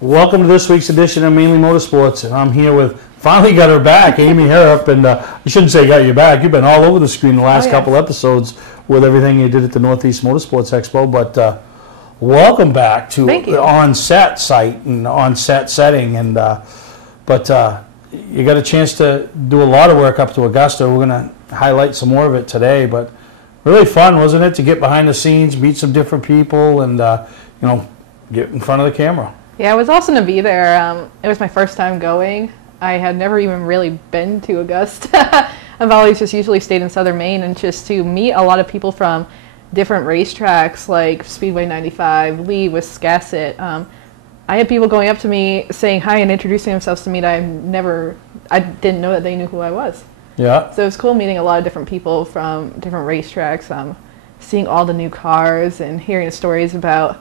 Welcome to this week's edition of Mainely Motorsports, and I'm here with, finally got her back, Amy Harrop, and you shouldn't say got you back, you've been all over the screen the last couple episodes with everything you did at the Northeast Motorsports Expo, but welcome back to the on-set site and on-set setting, and but you got a chance to do a lot of work up to Augusta. We're going to highlight some more of it today, but really fun, wasn't it, to get behind the scenes, meet some different people, and you know, get in front of the camera. Yeah, it was awesome to be there. It was my first time going. I had never even really been to Augusta. I've always just usually stayed in southern Maine, and just to meet a lot of people from different racetracks like Speedway 95, Lee, Wiscasset. I had people going up to me saying hi and introducing themselves to me that I didn't know that they knew who I was. Yeah. So it was cool meeting a lot of different people from different racetracks, seeing all the new cars and hearing the stories about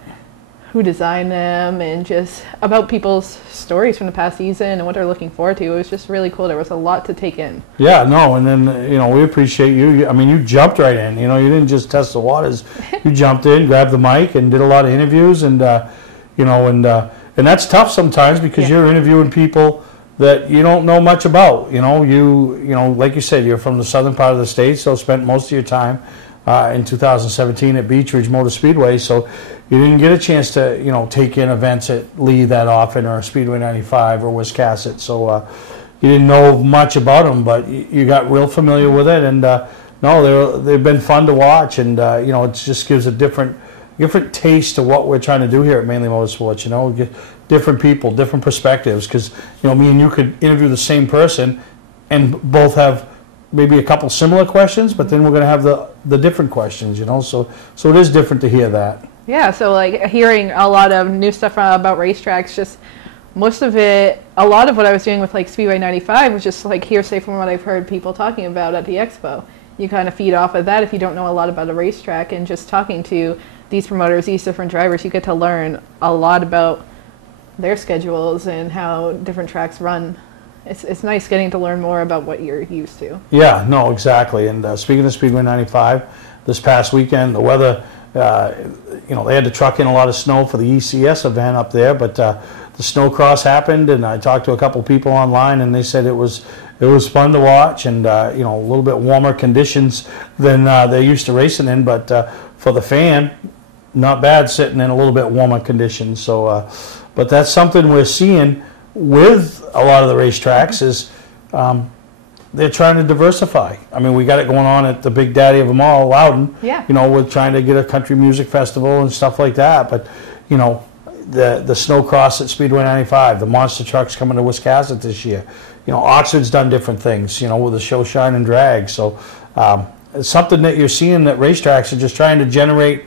who designed them and just about people's stories from the past season and what they're looking forward to. It was just really cool. There was a lot to take in. Yeah, no, and then, you know, we appreciate you. I mean, you jumped right in. You know, you didn't just test the waters. You jumped in, grabbed the mic, and did a lot of interviews, and, you know, and that's tough sometimes because you're interviewing people that you don't know much about. You know, like you said, you're from the southern part of the state, so spent most of your time in 2017 at Beech Ridge Motor Speedway, so you didn't get a chance to, you know, take in events at Lee that often, or Speedway 95 or Wiscasset, so you didn't know much about them, but you got real familiar with it, and no, they've been fun to watch, and you know, it just gives a different taste to what we're trying to do here at Mainely Motorsports. You know, get different people, different perspectives, because, you know, me and you could interview the same person and both have maybe a couple similar questions, but then we're going to have the different questions, you know, so it is different to hear that. Yeah, so like hearing a lot of new stuff about racetracks, just most of it, a lot of what I was doing with like Speedway 95 was just like hearsay from what I've heard people talking about at the expo. You kind of feed off of that if you don't know a lot about a racetrack, and just talking to these promoters, these different drivers, you get to learn a lot about their schedules and how different tracks run. It's nice getting to learn more about what you're used to. Yeah, no, exactly. And speaking of Speedway 95, this past weekend, the weather, you know, they had to truck in a lot of snow for the ECS event up there, but the snowcross happened, and I talked to a couple people online, and they said it was fun to watch, and you know, a little bit warmer conditions than they're used to racing in, but for the fan, not bad sitting in a little bit warmer conditions. So, but that's something we're seeing with a lot of the racetracks is they're trying to diversify. I mean, we got it going on at the big daddy of them all, Loudon. Yeah. You know, we're trying to get a country music festival and stuff like that. But, you know, the snowcross at Speedway 95, the monster trucks coming to Wiscasset this year. You know, Oxford's done different things, you know, with the show, shine, and drag. So it's something that you're seeing that racetracks are just trying to generate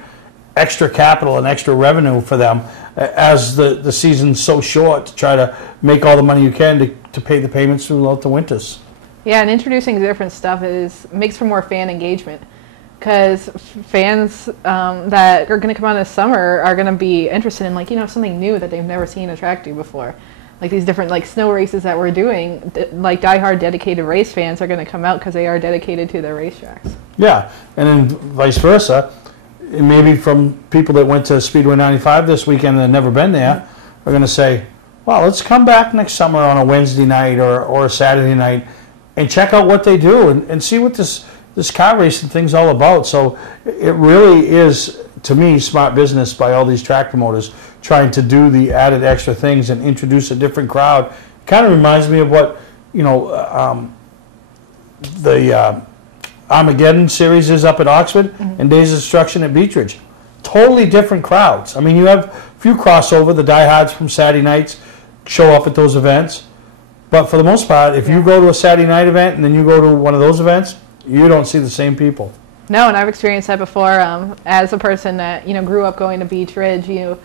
extra capital and extra revenue for them as the season's so short, to try to make all the money you can to pay the payments throughout the winters. Yeah, and introducing different stuff makes for more fan engagement, because fans that are going to come out in the summer are going to be interested in, like, you know, something new that they've never seen a track do before. Like these different, like, snow races that we're doing, like diehard dedicated race fans are going to come out because they are dedicated to their racetracks. Yeah, and then vice versa. Maybe from people that went to Speedway 95 this weekend and have never been there, are going to say, well, let's come back next summer on a Wednesday night or a Saturday night and check out what they do and see what this car racing thing's all about. So it really is, to me, smart business by all these track promoters trying to do the added extra things and introduce a different crowd. Kind of reminds me of what, you know, the Armageddon series is up at Oxford, and Days of Destruction at Beech Ridge. Totally different crowds. I mean, you have a few crossover, the diehards from Saturday nights show up at those events, but for the most part, if you go to a Saturday night event and then you go to one of those events, you don't see the same people. No, and I've experienced that before. As a person that, you know, grew up going to Beech Ridge, you know,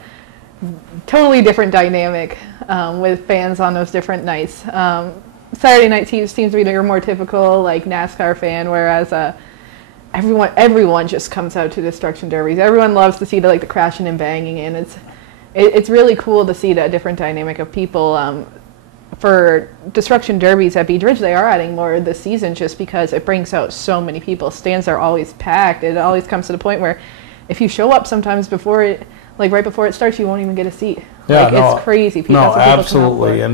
totally different dynamic with fans on those different nights. Saturday night seems to be your more typical, like, NASCAR fan, whereas everyone just comes out to destruction derbies. Everyone loves to see the crashing and banging, and it's really cool to see that different dynamic of people. For destruction derbies at Beech Ridge, they are adding more this season just because it brings out so many people. Stands are always packed. It always comes to the point where if you show up sometimes before it, like right before it starts, you won't even get a seat. Yeah, like, no, it's crazy. No, That's what people come out absolutely, for.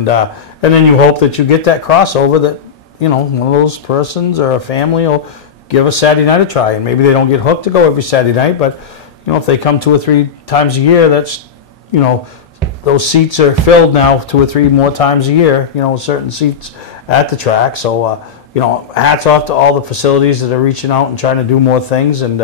and then you hope that you get that crossover that, you know, one of those persons or a family will give a Saturday night a try, and maybe they don't get hooked to go every Saturday night, but, you know, if they come 2 or 3 times a year, that's, you know, those seats are filled now 2 or 3 more times a year, you know, certain seats at the track. So, you know, hats off to all the facilities that are reaching out and trying to do more things, and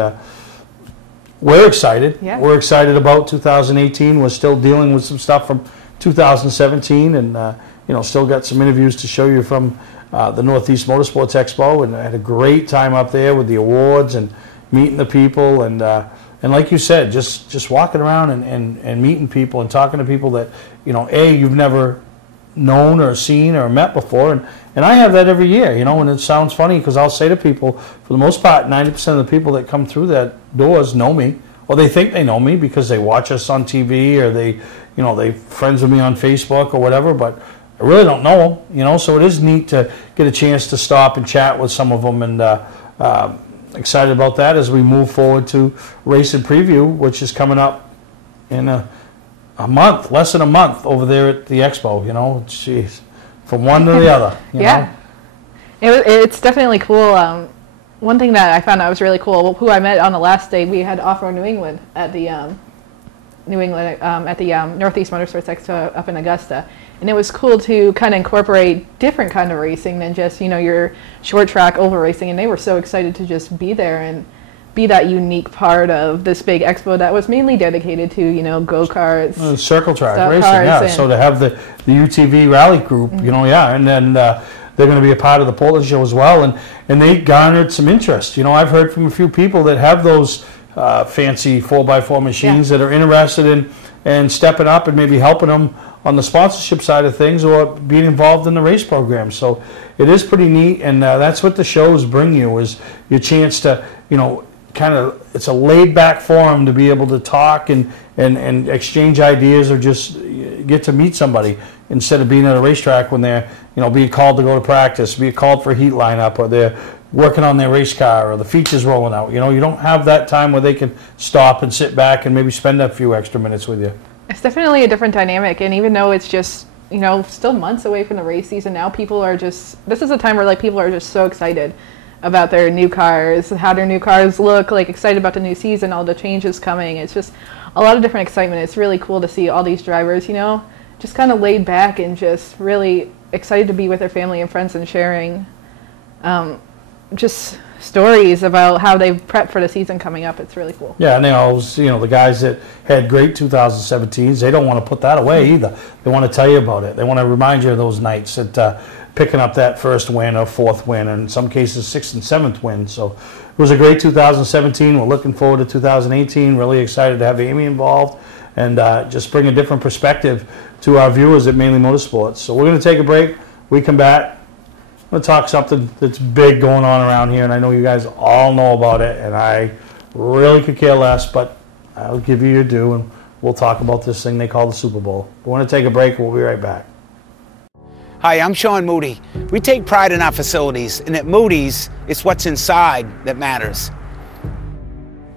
we're excited. Yeah. We're excited about 2018. We're still dealing with some stuff from 2017, and you know, still got some interviews to show you from the Northeast Motorsports Expo, and I had a great time up there with the awards and meeting the people, and like you said, just walking around and meeting people and talking to people that, you know, you've never known or seen or met before, and I have that every year, you know, and it sounds funny because I'll say to people, for the most part, 90% of the people that come through that doors know me, or they think they know me because they watch us on TV, or they, you know, they friends with me on Facebook or whatever, but I really don't know them, you know, so it is neat to get a chance to stop and chat with some of them, and excited about that as we move forward to Race and Preview, which is coming up in a month, less than a month, over there at the Expo, you know, jeez, from one to the other, you know? It's definitely cool. One thing that I found out was really cool, who I met on the last day, we had Off-Road New England at the Northeast Motorsports Expo up in Augusta, and it was cool to kind of incorporate different kind of racing than just, you know, your short track oval racing, and they were so excited to just be there and be that unique part of this big expo that was mainly dedicated to, you know, go-karts, circle track racing, yeah. So to have the UTV rally group, you know, yeah, and then they're going to be a part of the Portland show as well, and they garnered some interest. You know, I've heard from a few people that have those fancy 4x4 machines that are interested in stepping up and maybe helping them on the sponsorship side of things, or being involved in the race program. So it is pretty neat, and that's what the shows bring you, is your chance to, you know, kind of, it's a laid back forum to be able to talk and exchange ideas, or just get to meet somebody instead of being at a racetrack when they're, you know, being called to go to practice, being called for a heat lineup, or they're working on their race car, or the features rolling out. You know, you don't have that time where they can stop and sit back and maybe spend a few extra minutes with you. It's definitely a different dynamic, and even though it's just, you know, still months away from the race season now, people are just, this is a time where, like, people are just so excited about their new cars, how their new cars look, like, excited about the new season, all the changes coming. It's just a lot of different excitement. It's really cool to see all these drivers, you know, just kind of laid back and just really excited to be with their family and friends and sharing just stories about how they've prepped for the season coming up. It's really cool. Yeah, and they always, you know, the guys that had great 2017s, they don't want to put that away either. They want to tell you about it. They want to remind you of those nights that picking up that first win or fourth win, and in some cases 6th and 7th win. So it was a great 2017. We're looking forward to 2018. Really excited to have Amy involved, and just bring a different perspective to our viewers at Mainely Motorsports. So we're going to take a break. We come back. I'm going to talk something that's big going on around here, and I know you guys all know about it, and I really could care less, but I'll give you your due, and we'll talk about this thing they call the Super Bowl. We're going to take a break. We'll be right back. Hi, I'm Sean Moody. We take pride in our facilities, and at Moodys, it's what's inside that matters.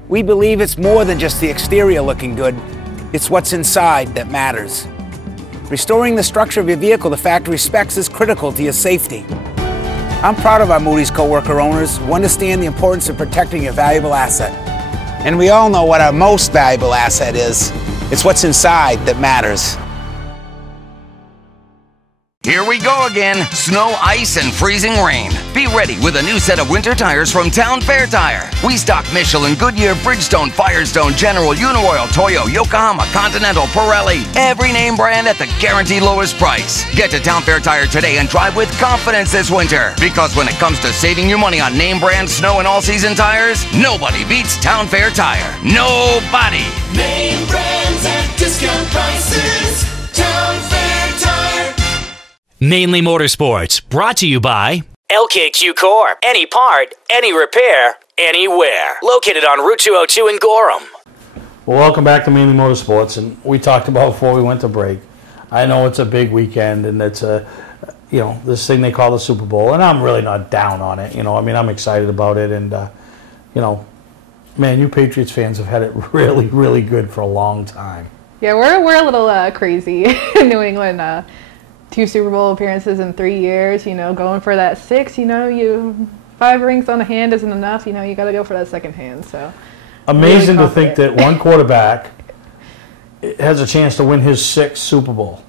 We believe it's more than just the exterior looking good, it's what's inside that matters. Restoring the structure of your vehicle to factory specs is critical to your safety. I'm proud of our Moodys co-worker owners who understand the importance of protecting a valuable asset. And we all know what our most valuable asset is. It's what's inside that matters. Here we go again. Snow, ice, and freezing rain. Be ready with a new set of winter tires from Town Fair Tire. We stock Michelin, Goodyear, Bridgestone, Firestone, General, Uniroyal, Toyo, Yokohama, Continental, Pirelli. Every name brand at the guaranteed lowest price. Get to Town Fair Tire today and drive with confidence this winter. Because when it comes to saving you money on name brand snow and all-season tires, nobody beats Town Fair Tire. Nobody. Name brands at discount prices. Town Fair Tire. Mainly Motorsports, brought to you by LKQ Core. Any part, any repair, anywhere. Located on Route 202 in Gorham. Well, welcome back to Mainly Motorsports, and we talked about before we went to break. I know it's a big weekend, and it's a, you know, this thing they call the Super Bowl, and I'm really not down on it. You know, I mean, I'm excited about it, and you know, man, you Patriots fans have had it really, really good for a long time. Yeah, we're a little crazy in New England. 2 Super Bowl appearances in 3 years, going for that 6, 5 rings on the hand isn't enough, you got to go for that second hand. So amazing really to think that one quarterback has a chance to win his 6th Super Bowl.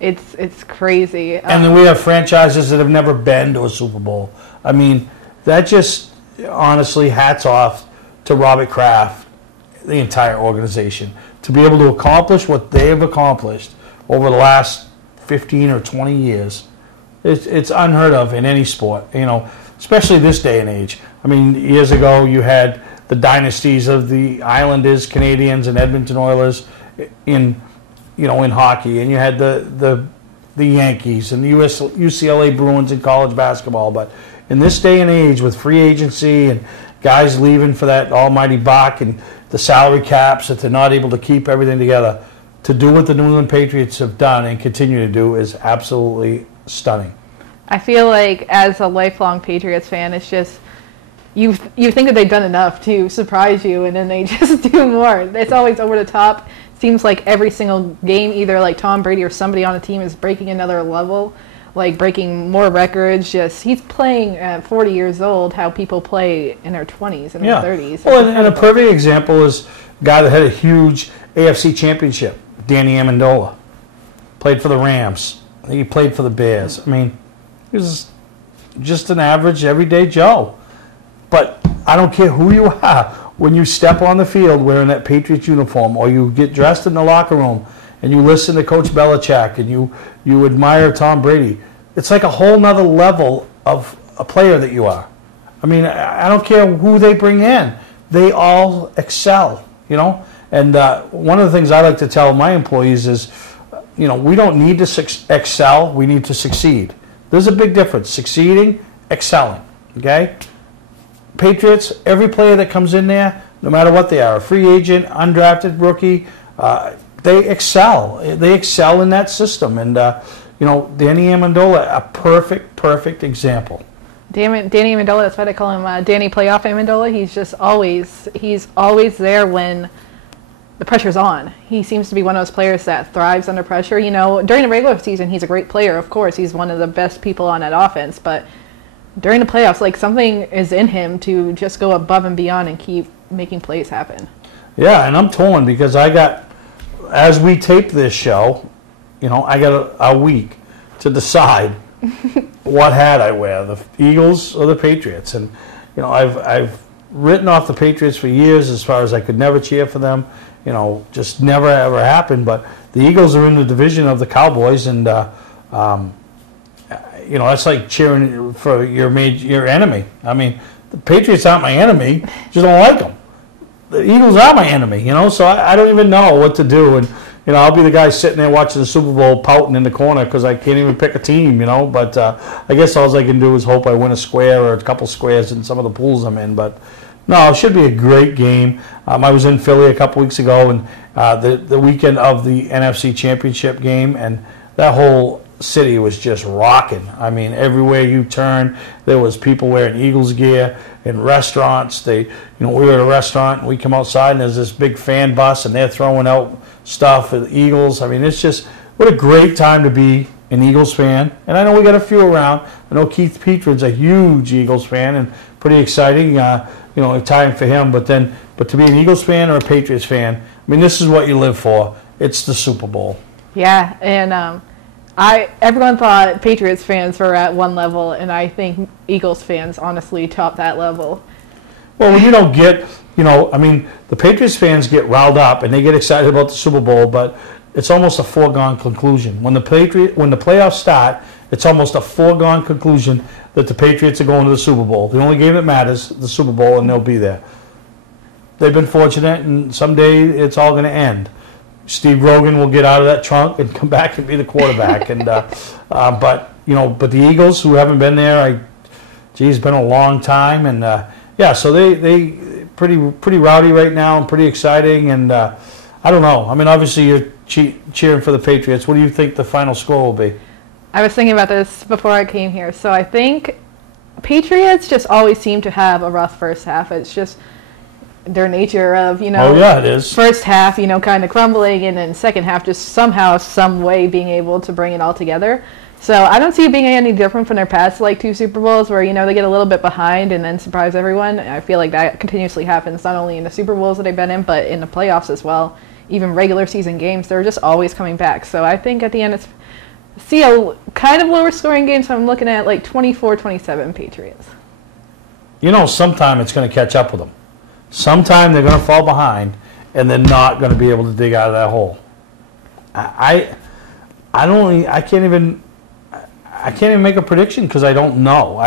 It's crazy. And then we have franchises that have never been to a Super Bowl. I mean, that just, honestly, hats off to Robert Kraft, the entire organization, to be able to accomplish what they have accomplished over the last 15 or 20 years. It's unheard of in any sport, especially this day and age. I mean, years ago you had the dynasties of the Islanders, Canadians, and Edmonton Oilers in hockey, and you had the Yankees and the UCLA Bruins in college basketball. But in this day and age, with free agency and guys leaving for that almighty buck and the salary caps that they're not able to keep everything together, to do what the New England Patriots have done and continue to do is absolutely stunning. I feel like as a lifelong Patriots fan, it's just you think that they've done enough to surprise you, and then they just do more. It's always over the top. Seems like every single game, either like Tom Brady or somebody on the team is breaking another level, like breaking more records. Just he's playing at 40 years old how people play in their 20s and their 30s. Well, and a perfect example is a guy that had a huge AFC championship, Danny Amendola. Played for the Rams. He played for the Bears. I mean, he was just an average, everyday Joe. But I don't care who you are. When you step on the field wearing that Patriots uniform, or you get dressed in the locker room and you listen to Coach Belichick and you admire Tom Brady, it's like a whole nother level of a player that you are. I mean, I don't care who they bring in. They all excel, And one of the things I like to tell my employees is, we don't need to excel, we need to succeed. There's a big difference, succeeding, excelling, okay? Patriots, every player that comes in there, no matter what they are, a free agent, undrafted rookie, they excel. They excel in that system. And, Danny Amendola, a perfect example. Danny Amendola, that's why they call him Danny Playoff Amendola. He's always there when the pressure's on. He seems to be one of those players that thrives under pressure. During the regular season, he's a great player, of course. He's one of the best people on that offense. But during the playoffs, like, something is in him to just go above and beyond and keep making plays happen. Yeah, and I'm torn because as we tape this show, I got a week to decide what hat I wear, the Eagles or the Patriots. And, I've written off the Patriots for years as far as I could never cheer for them. Just never ever happened. But the Eagles are in the division of the Cowboys, and that's like cheering for your enemy. I mean, the Patriots aren't my enemy; just don't like them. The Eagles are my enemy, So I don't even know what to do, and I'll be the guy sitting there watching the Super Bowl, pouting in the corner because I can't even pick a team, But I guess all I can do is hope I win a square or a couple squares in some of the pools I'm in. But no, it should be a great game. I was in Philly a couple weeks ago, and the weekend of the NFC Championship game, and that whole city was just rocking. I mean, everywhere you turn, there was people wearing Eagles gear. In restaurants, we were at a restaurant, and we come outside, and there's this big fan bus, and they're throwing out stuff for the Eagles. I mean, it's just, what a great time to be an Eagles fan. And I know we got a few around. I know Keith Petrid's a huge Eagles fan, and pretty exciting, time for him. But to be an Eagles fan or a Patriots fan, I mean, this is what you live for. It's the Super Bowl. Yeah, and everyone thought Patriots fans were at one level, and I think Eagles fans honestly top that level. Well, when you don't get, the Patriots fans get riled up and they get excited about the Super Bowl, but it's almost a foregone conclusion. When the playoffs start, it's almost a foregone conclusion that the Patriots are going to the Super Bowl. The only game that matters is the Super Bowl, and they'll be there. They've been fortunate, and someday it's all going to end. Steve Rogan will get out of that trunk and come back and be the quarterback. And but the Eagles, who haven't been there, it's been a long time. And so they pretty rowdy right now and pretty exciting. And I don't know. I mean, obviously you're cheering for the Patriots. What do you think the final score will be? I was thinking about this before I came here. So I think Patriots just always seem to have a rough first half. It's just their nature of, you know, Oh yeah, it is. first half, you know, kind of crumbling, and then second half just somehow, some way being able to bring it all together. So I don't see it being any different from their past, like 2 Super Bowls, where, you know, they get a little bit behind and then surprise everyone. I feel like that continuously happens not only in the Super Bowls that they've been in, but in the playoffs as well. Even regular season games, they're just always coming back. So I think at the end, see a kind of lower scoring game, so I'm looking at like 24-27 Patriots. You know, sometime it's going to catch up with them. Sometime they're going to fall behind, and they're not going to be able to dig out of that hole. I can't even make a prediction because I don't know.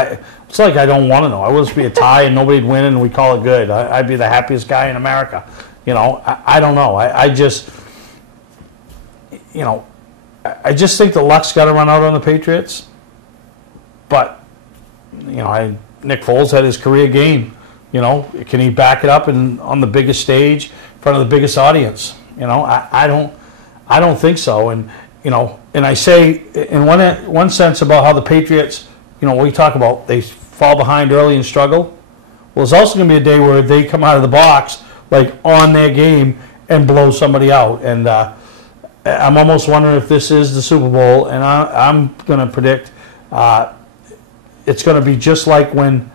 It's like I don't want to know. I would just be a tie and nobody'd win and we call it good. I'd be the happiest guy in America. You know, I don't know. I just think the luck's got to run out on the Patriots. But, you know, Nick Foles had his career game. You know, can he back it up on the biggest stage in front of the biggest audience? You know, I don't think so. And you know, and I say in one sense about how the Patriots, you know, we talk about they fall behind early and struggle. Well, there's also going to be a day where they come out of the box like on their game and blow somebody out. And I'm almost wondering if this is the Super Bowl. And I'm going to predict it's going to be just like when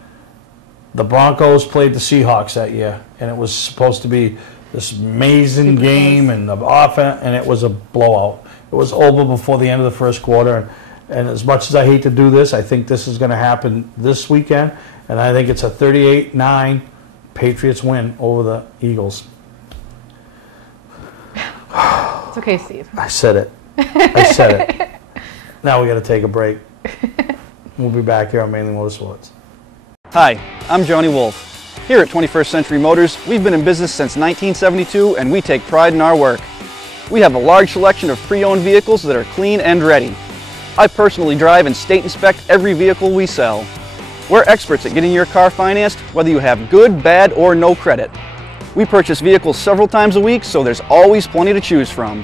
the Broncos played the Seahawks that year, and it was supposed to be this amazing game and the offense, and it was a blowout. It was over before the end of the first quarter, and as much as I hate to do this, I think this is going to happen this weekend, and I think it's a 38-9 Patriots win over the Eagles. It's okay, Steve. I said it. I said it. Now we got to take a break. We'll be back here on Mainely Motorsports. Hi, I'm Jonny Wolf. Here at 21st Century Motors, we've been in business since 1972 and we take pride in our work. We have a large selection of pre-owned vehicles that are clean and ready. I personally drive and state inspect every vehicle we sell. We're experts at getting your car financed, whether you have good, bad, or no credit. We purchase vehicles several times a week, so there's always plenty to choose from.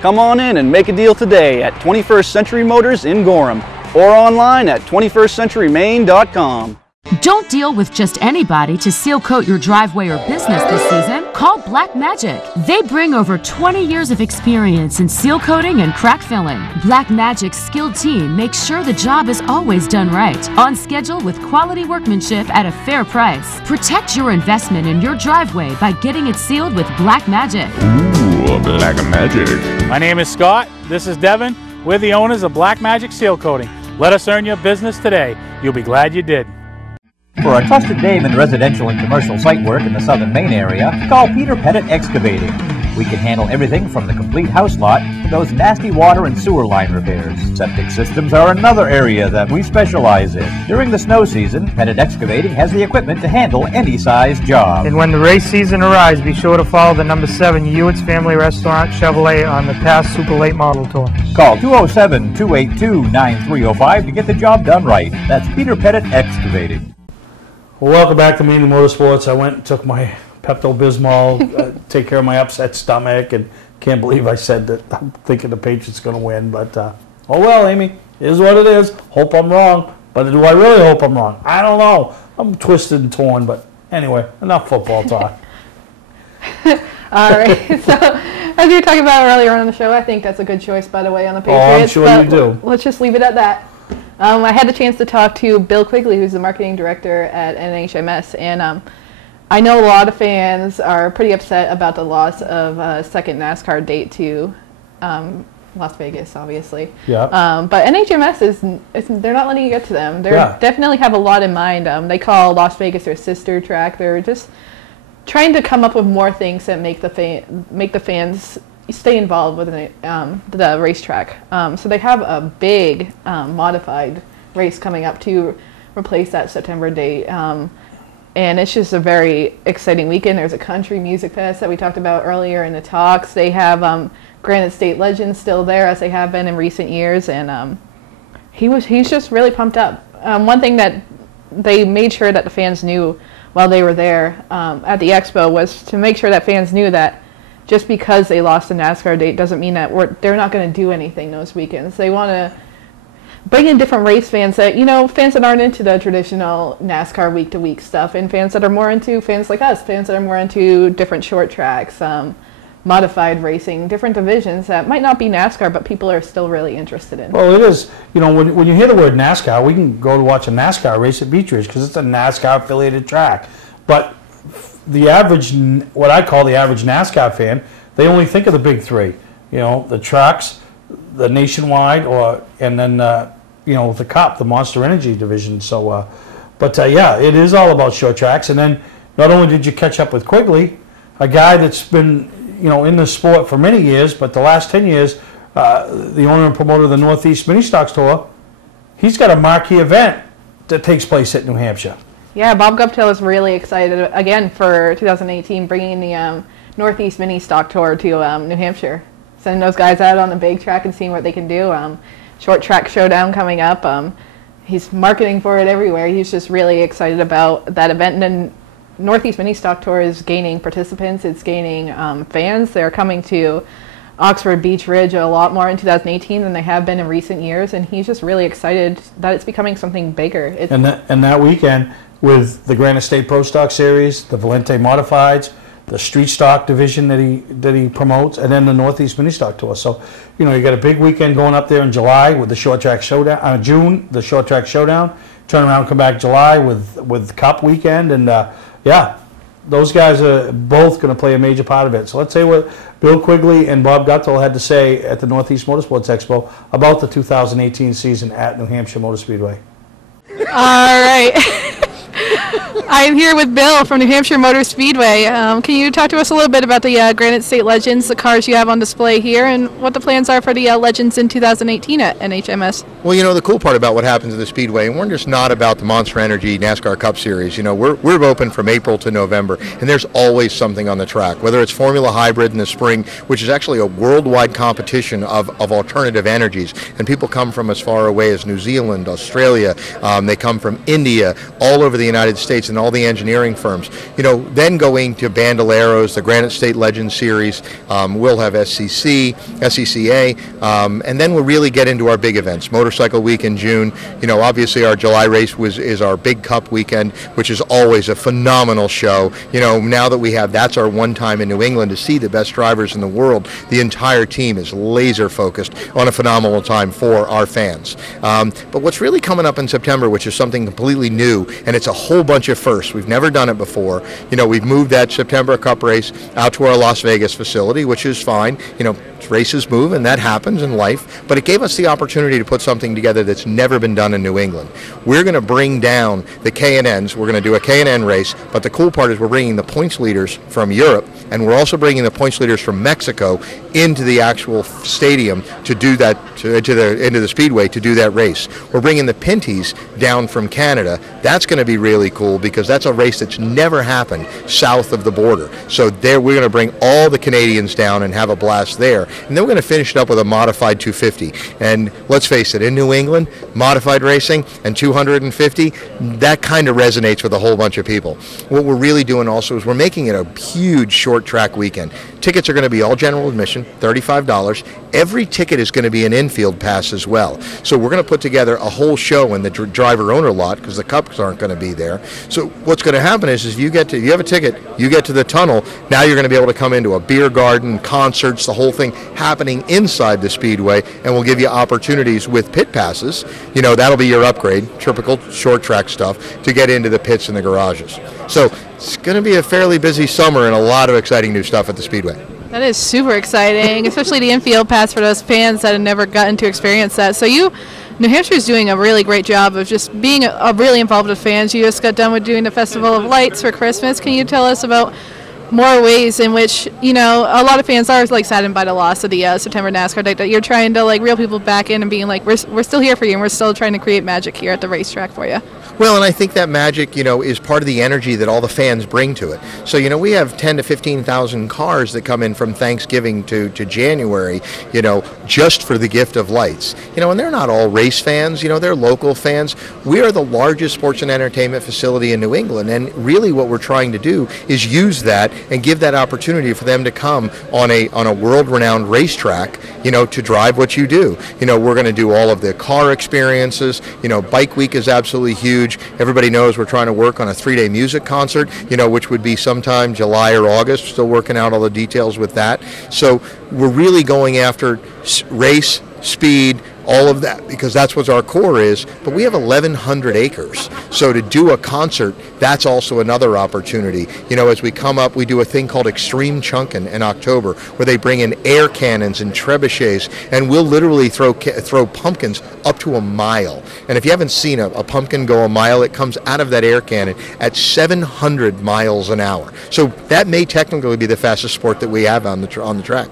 Come on in and make a deal today at 21st Century Motors in Gorham or online at 21stcenturymaine.com. Don't deal with just anybody to seal coat your driveway or business this season. Call Black Magic. They bring over 20 years of experience in seal coating and crack filling. Black Magic's skilled team makes sure the job is always done right, on schedule with quality workmanship at a fair price. Protect your investment in your driveway by getting it sealed with Black Magic. Ooh, Black Magic. My name is Scott. This is Devin. We're the owners of Black Magic Seal Coating. Let us earn your business today. You'll be glad you did. For a trusted name in residential and commercial site work in the southern Maine area, call Peter Pettit Excavating. We can handle everything from the complete house lot to those nasty water and sewer line repairs. Septic systems are another area that we specialize in. During the snow season, Pettit Excavating has the equipment to handle any size job. And when the race season arrives, be sure to follow the number 7 Hewitt's Family Restaurant Chevrolet on the past Super Late Model Tour. Call 207-282-9305 to get the job done right. That's Peter Pettit Excavating. Well, welcome back to Mainely Motorsports. I went and took my Pepto-Bismol, take care of my upset stomach, and can't believe I said that I'm thinking the Patriots going to win. But, oh well, Amy, it is what it is. Hope I'm wrong. But do I really hope I'm wrong? I don't know. I'm twisted and torn. But anyway, enough football talk. All right. So, as you were talking about earlier on the show, I think that's a good choice, by the way, on the Patriots. Oh, I'm sure you do. Let's just leave it at that. I had the chance to talk to Bill Quigley, who's the marketing director at NHMS, and I know a lot of fans are pretty upset about the loss of a second NASCAR date to Las Vegas, obviously. Yeah. But NHMS they're not letting you get to them. They definitely have a lot in mind. They call Las Vegas their sister track. They're just trying to come up with more things that make the fans stay involved with the racetrack. So they have a big modified race coming up to replace that September date. And it's just a very exciting weekend. There's a country music fest that we talked about earlier in the talks. They have Granite State Legends still there, as they have been in recent years. And he's just really pumped up. One thing that they made sure that the fans knew while they were there at the expo was to make sure that fans knew that just because they lost the NASCAR date doesn't mean that they're not going to do anything those weekends. They want to bring in different race fans that, fans that aren't into the traditional NASCAR week-to-week stuff, and fans that are more into, fans like us, fans that are more into different short tracks, modified racing, different divisions that might not be NASCAR, but people are still really interested in. Well, it is. When you hear the word NASCAR, we can go to watch a NASCAR race at Beach Ridge because it's a NASCAR-affiliated track. But the average, what I call the average NASCAR fan, they only think of the big three. The trucks, the Nationwide, and then the Cup, the Monster Energy division. So, yeah, it is all about short tracks. And then not only did you catch up with Quigley, a guy that's been in the sport for many years, but the last 10 years, the owner and promoter of the Northeast Mini Stocks Tour, he's got a marquee event that takes place at New Hampshire. Yeah, Bob Gupta was really excited, again, for 2018, bringing the Northeast Mini Stock Tour to New Hampshire. Sending those guys out on the big track and seeing what they can do. Short track showdown coming up. He's marketing for it everywhere. He's just really excited about that event. And then Northeast Mini Stock Tour is gaining participants. It's gaining fans. They're coming to Oxford Beach Ridge a lot more in 2018 than they have been in recent years, and he's just really excited that it's becoming something bigger. And that weekend with the Granite State Pro Stock Series, the Valente Modifieds, the Street Stock division that he promotes, and then the Northeast Mini Stock Tour. So, you got a big weekend going up there in July with the Short Track Showdown. June, the Short Track Showdown. Turn around, come back July with Cup weekend, and yeah, those guys are both going to play a major part of it. So let's say what Bill Quigley and Bob Guttel had to say at the Northeast Motorsports Expo about the 2018 season at New Hampshire Motor Speedway. All right. I'm here with Bill from New Hampshire Motor Speedway. Can you talk to us a little bit about the Granite State Legends, the cars you have on display here, and what the plans are for the Legends in 2018 at NHMS? Well, the cool part about what happens at the Speedway, and we're just not about the Monster Energy NASCAR Cup Series. We're open from April to November, and there's always something on the track, whether it's Formula Hybrid in the spring, which is actually a worldwide competition of alternative energies, and people come from as far away as New Zealand, Australia, they come from India, all over the United States, and all the engineering firms. Then going to Bandoleros, the Granite State Legends Series, we'll have SCCA, and then we'll really get into our big events. Motorcycle Week in June. Obviously our July race is our big Cup weekend, which is always a phenomenal show. Now that that's our one time in New England to see the best drivers in the world, the entire team is laser focused on a phenomenal time for our fans. But what's really coming up in September, which is something completely new, and it's a whole bunch of firsts. We've never done it before. We've moved that September Cup race out to our Las Vegas facility, which is fine. Races move, and that happens in life, but it gave us the opportunity to put something together that's never been done in New England. We're going to bring down the K&Ns. We're going to do a K&N race, but the cool part is we're bringing the points leaders from Europe, and we're also bringing the points leaders from Mexico into the actual stadium to do that, into the Speedway to do that race. We're bringing the Pinties down from Canada. That's going to be really cool because that's a race that's never happened south of the border. So there we're going to bring all the Canadians down and have a blast there. And then we're going to finish it up with a modified 250. And let's face it, in New England, modified racing and 250, that kind of resonates with a whole bunch of people. What we're really doing also is we're making it a huge short track weekend. Tickets are going to be all general admission, $35. Every ticket is going to be an infield pass as well. So we're going to put together a whole show in the driver owner lot because the Cups aren't going to be there. So what's going to happen is if you have a ticket, you get to the tunnel, now you're going to be able to come into a beer garden, concerts, the whole thing happening inside the Speedway, and we'll give you opportunities with pit passes. That'll be your upgrade, typical short track stuff, to get into the pits and the garages. So it's going to be a fairly busy summer and a lot of exciting new stuff at the Speedway. That is super exciting, especially the infield pass for those fans that have never gotten to experience that. So New Hampshire is doing a really great job of just being really involved with fans. You just got done with doing the Festival of Lights for Christmas. Can you tell us about more ways in which, a lot of fans are saddened by the loss of the September NASCAR date, that you're trying to reel people back in and being like, we're still here for you and we're still trying to create magic here at the racetrack for you? Well, and I think that magic, is part of the energy that all the fans bring to it. So, we have 10 to 15,000 cars that come in from Thanksgiving to January, just for the gift of lights. And they're not all race fans, they're local fans. We are the largest sports and entertainment facility in New England, and really what we're trying to do is use that and give that opportunity for them to come on a world-renowned racetrack, to drive what you do. We're going to do all of the car experiences. Bike Week is absolutely huge. Everybody knows we're trying to work on a 3-day music concert, which would be sometime July or August. Still working out all the details with that. So we're really going after race, speed, all of that, because that's what our core is. But we have 1,100 acres. So to do a concert, that's also another opportunity. As we come up, we do a thing called Extreme Chunkin' in October, where they bring in air cannons and trebuchets, and we'll literally throw pumpkins up to a mile. And if you haven't seen a pumpkin go a mile, it comes out of that air cannon at 700 miles an hour. So that may technically be the fastest sport that we have on the track.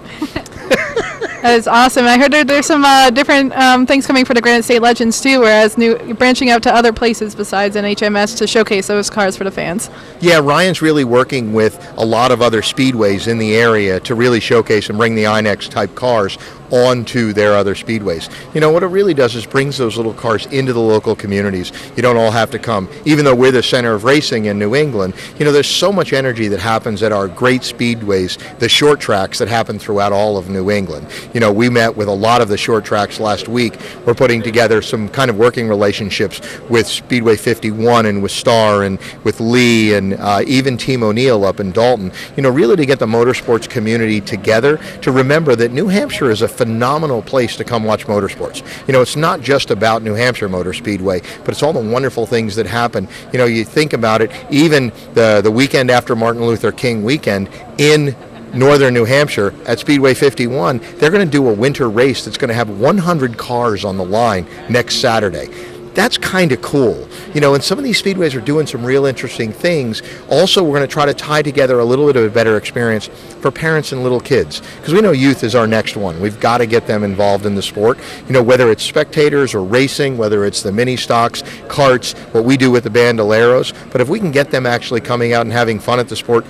That is awesome. I heard there's some different things coming for the Granite State Legends too, whereas branching out to other places besides NHMS to showcase those cars for the fans. Yeah, Ryan's really working with a lot of other speedways in the area to really showcase and bring the INEX type cars onto their other speedways. What it really does is brings those little cars into the local communities. You don't all have to come. Even though we're the center of racing in New England, there's so much energy that happens at our great speedways, the short tracks that happen throughout all of New England. We met with a lot of the short tracks last week. We're putting together some kind of working relationships with Speedway 51 and with Star and with Lee and even Team O'Neill up in Dalton, really to get the motorsports community together to remember that New Hampshire is a phenomenal place to come watch motorsports. It's not just about New Hampshire Motor Speedway, but it's all the wonderful things that happen. You think about it, even the weekend after Martin Luther King weekend in northern New Hampshire at Speedway 51, they're going to do a winter race that's going to have 100 cars on the line next Saturday. That's kind of cool. And some of these speedways are doing some real interesting things. Also, we're going to try to tie together a little bit of a better experience for parents and little kids, because we know youth is our next one. We've got to get them involved in the sport, whether it's spectators or racing, whether it's the mini stocks, karts, what we do with the bandoleros. But if we can get them actually coming out and having fun at the sport,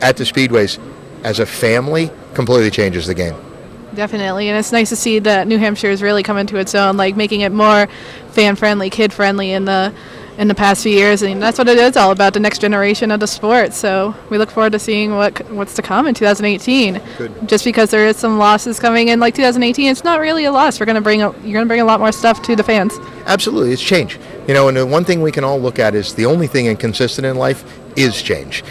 at the speedways, as a family, completely changes the game. Definitely, and it's nice to see that New Hampshire is really coming to its own, like making it more fan-friendly, kid-friendly in the past few years, and that's what it is all about, the next generation of the sport. So we look forward to seeing what's to come in 2018. Good. Just because there is some losses coming in, like 2018, it's not really a loss. You're going to bring a lot more stuff to the fans. Absolutely, it's change. And the one thing we can all look at is the only thing inconsistent in life is change.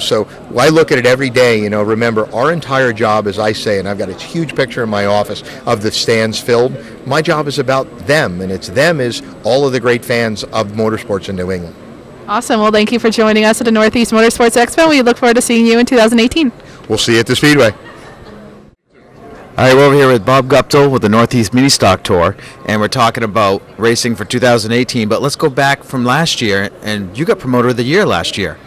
So I look at it every day. Remember, our entire job, as I say, and I've got a huge picture in my office of the stands filled. My job is about them, and it's them is all of the great fans of motorsports in New England. Awesome. Well, thank you for joining us at the Northeast Motorsports Expo. We look forward to seeing you in 2018. We'll see you at the Speedway. All right, we're over here with Bob Gupta with the Northeast Mini Stock Tour, and we're talking about racing for 2018. But let's go back from last year, and you got Promoter of the Year last year.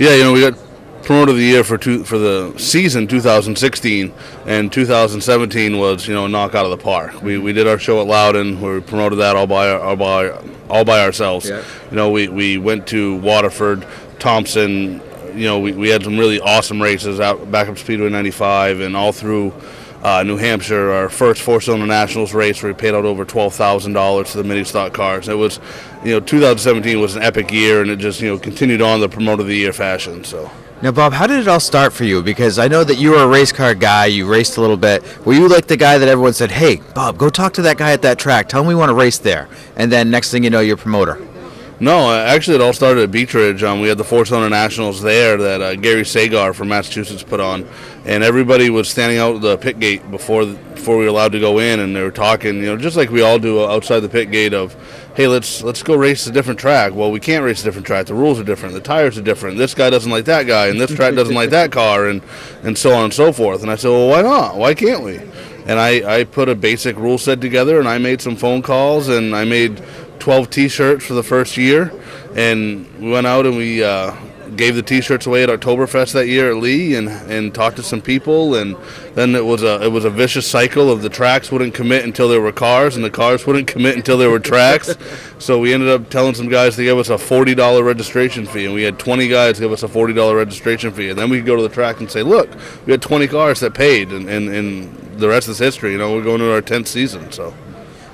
Yeah, we got Promoter of the Year for the season 2016, and 2017 was knock out of the park. We did our show at Loudon, where we promoted that all by ourselves. Yeah. We went to Waterford, Thompson. We had some really awesome races out back up Speedway 95 and all through New Hampshire. Our first Forceseasoned Nationals race where we paid out over $12,000 to the mini stock cars. It was, 2017 was an epic year, and it just continued on the Promoter of the Year fashion. So. Now, Bob, how did it all start for you? Because I know that you were a race car guy. You raced a little bit. Were you like the guy that everyone said, "Hey, Bob, go talk to that guy at that track. Tell him we want to race there." And then next thing you know, you're promoter. No, actually, it all started at Beech Ridge. We had the Forceseasoned Nationals there that Gary Sagar from Massachusetts put on, and everybody was standing out the pit gate before we were allowed to go in, and they were talking, just like we all do outside the pit gate of, hey, let's go race a different track. Well, we can't race a different track. The rules are different. The tires are different. This guy doesn't like that guy, and this track doesn't like that car, and so on and so forth. And I said, well, why not? Why can't we? And I put a basic rule set together, and I made some phone calls, and I made 12 T-shirts for the first year, and we went out and we gave the T-shirts away at Oktoberfest that year at Lee, and talked to some people, and then it was a vicious cycle of the tracks wouldn't commit until there were cars, and the cars wouldn't commit until there were tracks. So we ended up telling some guys to give us a $40 registration fee, and we had 20 guys give us a $40 registration fee, and then we could go to the track and say, look, we had 20 cars that paid, and the rest is history. We're going to our 10th season, so.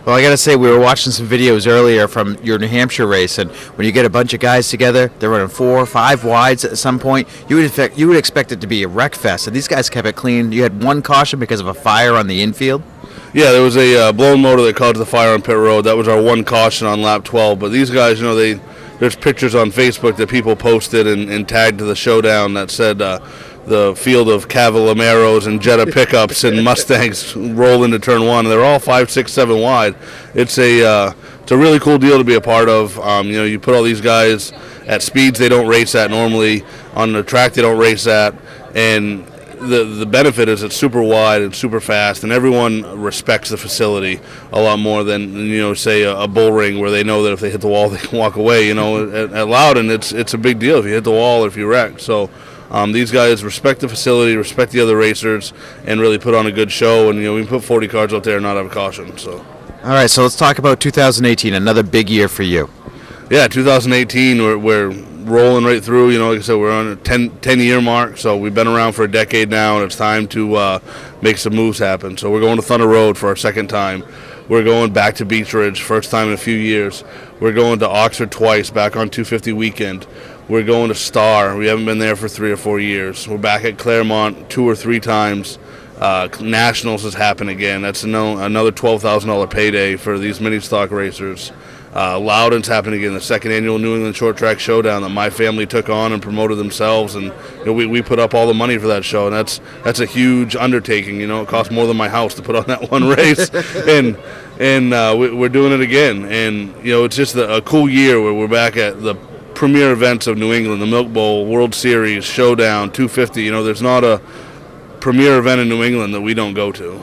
Well, I got to say, we were watching some videos earlier from your New Hampshire race, and when you get a bunch of guys together, they're running 4 or 5 wides at some point. You would expect it to be a wreck fest, and these guys kept it clean. You had one caution because of a fire on the infield. Yeah, there was a blown motor that caused the fire on pit road. That was our one caution on lap 12. But these guys, there's pictures on Facebook that people posted and tagged to the showdown that said the field of Cavalimeros and Jetta pickups and Mustangs roll into turn 1. They're all 5, 6, 7 wide. It's a really cool deal to be a part of. You put all these guys at speeds they don't race at normally, on the track they don't race at, and the benefit is it's super wide and super fast, and everyone respects the facility a lot more than say a bull ring where they know that if they hit the wall they can walk away. At Loudon it's a big deal if you hit the wall or if you wreck. So these guys respect the facility, respect the other racers, and really put on a good show. And we can put 40 cars out there and not have a caution. So. All right, so let's talk about 2018, another big year for you. Yeah, 2018, we're rolling right through. Like I said, we're on a 10-year mark, so we've been around for a decade now, and it's time to make some moves happen. So we're going to Thunder Road for our second time. We're going back to Beech Ridge, first time in a few years. We're going to Oxford twice, back on 250 weekend. We're going to Star. We haven't been there for 3 or 4 years. We're back at Claremont 2 or 3 times. Nationals has happened again. That's another $12,000 payday for these mini stock racers. Loudon's happened again, the second annual New England Short Track Showdown that my family took on and promoted themselves, and we put up all the money for that show, and that's a huge undertaking. It cost more than my house to put on that one race, and we're doing it again, and it's just a cool year where we're back at the premier events of New England, the Milk Bowl, World Series, Showdown, 250. There's not a premier event in New England that we don't go to.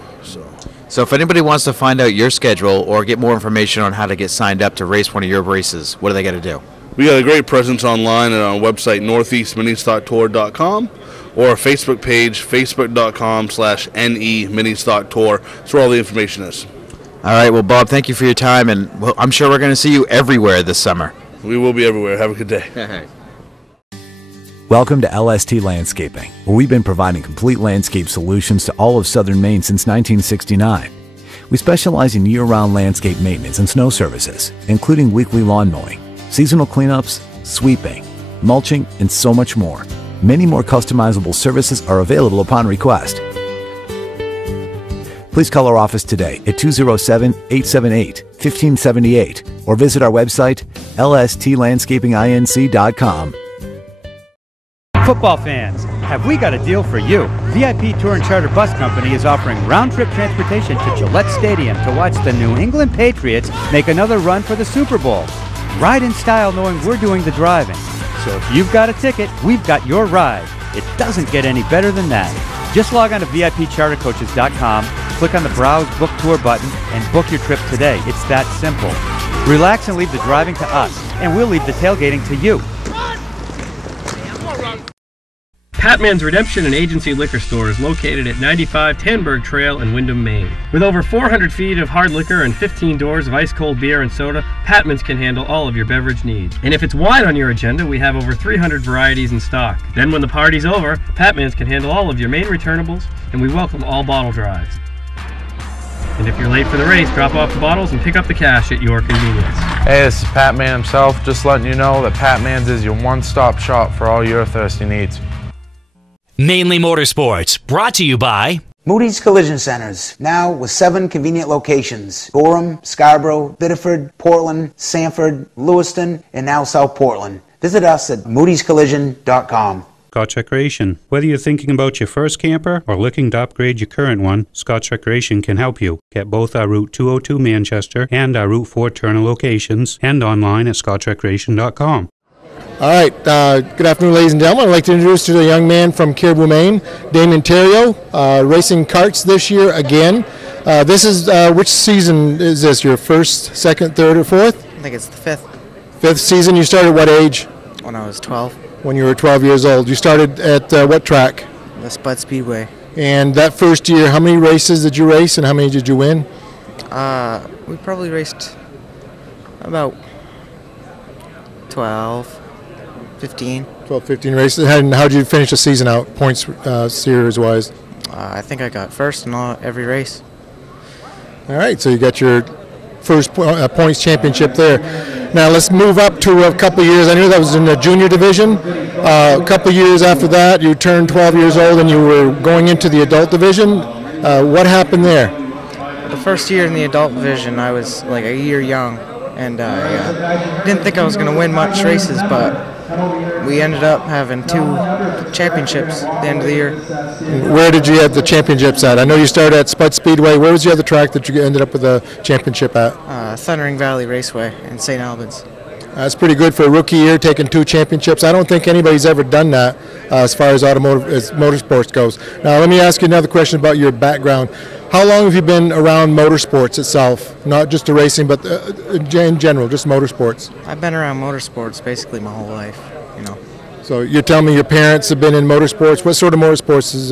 So if anybody wants to find out your schedule or get more information on how to get signed up to race one of your races, what do they got to do? We got a great presence online at our website, northeastministocktour.com, or our Facebook page, facebook.com/NE Ministock Tour. That's where all the information is. All right, well, Bob, thank you for your time, and I'm sure we're going to see you everywhere this summer. We will be everywhere. Have a good day. Welcome to LST Landscaping, where we've been providing complete landscape solutions to all of southern Maine since 1969. We specialize in year-round landscape maintenance and snow services, including weekly lawn mowing, seasonal cleanups, sweeping, mulching, and so much more. Many more customizable services are available upon request. Please call our office today at 207-878-1578 or visit our website, lstlandscapinginc.com. Football fans, have we got a deal for you? VIP Tour and Charter Bus Company is offering round-trip transportation to Gillette Stadium to watch the New England Patriots make another run for the Super Bowl. Ride in style knowing we're doing the driving. So if you've got a ticket, we've got your ride. It doesn't get any better than that. Just log on to VIPChartercoaches.com, click on the Browse Book Tour button, and book your trip today. It's that simple. Relax and leave the driving to us, and we'll leave the tailgating to you. Patman's Redemption and Agency Liquor Store is located at 95 Tanberg Trail in Windham, Maine. With over 400 feet of hard liquor and 15 doors of ice-cold beer and soda, Patman's can handle all of your beverage needs. And if it's wine on your agenda, we have over 300 varieties in stock. Then when the party's over, Patman's can handle all of your Maine returnables, and we welcome all bottle drives. And if you're late for the race, drop off the bottles and pick up the cash at your convenience. Hey, this is Pat Man himself, just letting you know that Pat Man's is your one-stop shop for all your thirsty needs. Mainely Motorsports, brought to you by Moodys Collision Centers, now with 7 convenient locations: Gorham, Scarborough, Biddeford, Portland, Sanford, Lewiston, and now South Portland. Visit us at moodyscollision.com. Scotch Recreation. Whether you're thinking about your first camper or looking to upgrade your current one, Scotch Recreation can help you. Get both our Route 202 Manchester and our Route 4 Turner locations, and online at scotchrecreation.com. All right, good afternoon, ladies and gentlemen. I'd like to introduce you to a young man from Caribou, Maine, Damon Theriot, racing karts this year again. This is, which season is this, your first, second, third, or fourth? I think it's the 5th. 5th season. You started at what age? When I was 12. when you were 12 years old. You started at what track? The Spud Speedway. And that first year, how many races did you race and how many did you win? We probably raced about 12, 15. 12, 15 races. And how did you finish the season out, points series-wise? I think I got first in every race. All right, so you got your first points championship there. Now let's move up to a couple of years. I knew that was in the junior division. A couple of years after that, you turned 12 years old and you were going into the adult division. What happened there? The first year in the adult division, I was like a year young, and I didn't think I was going to win much races, but we ended up having 2 championships at the end of the year. Where did you have the championships at? I know you started at Spud Speedway. Where was the other track that you ended up with a championship at? Thundering Valley Raceway in St. Albans. That's pretty good for a rookie year, taking 2 championships. I don't think anybody's ever done that as far as motorsports goes. Now, let me ask you another question about your background. How long have you been around motorsports itself? Not just the racing, but in general, just motorsports. I've been around motorsports basically my whole life, you know. So you're telling me your parents have been in motorsports. What sort of motorsports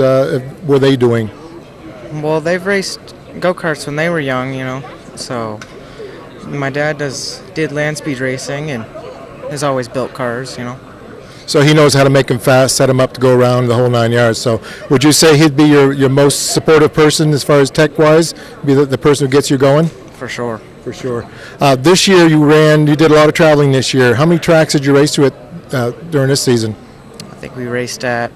were they doing? Well, they've raced go-karts when they were young, you know. So my dad did land speed racing and has always built cars, you know. So he knows how to make them fast, set them up to go around the whole 9 yards. So would you say he'd be your most supportive person as far as tech-wise? Be the person who gets you going? For sure. For sure. This year you did a lot of traveling this year. How many tracks did you race to during this season? I think we raced at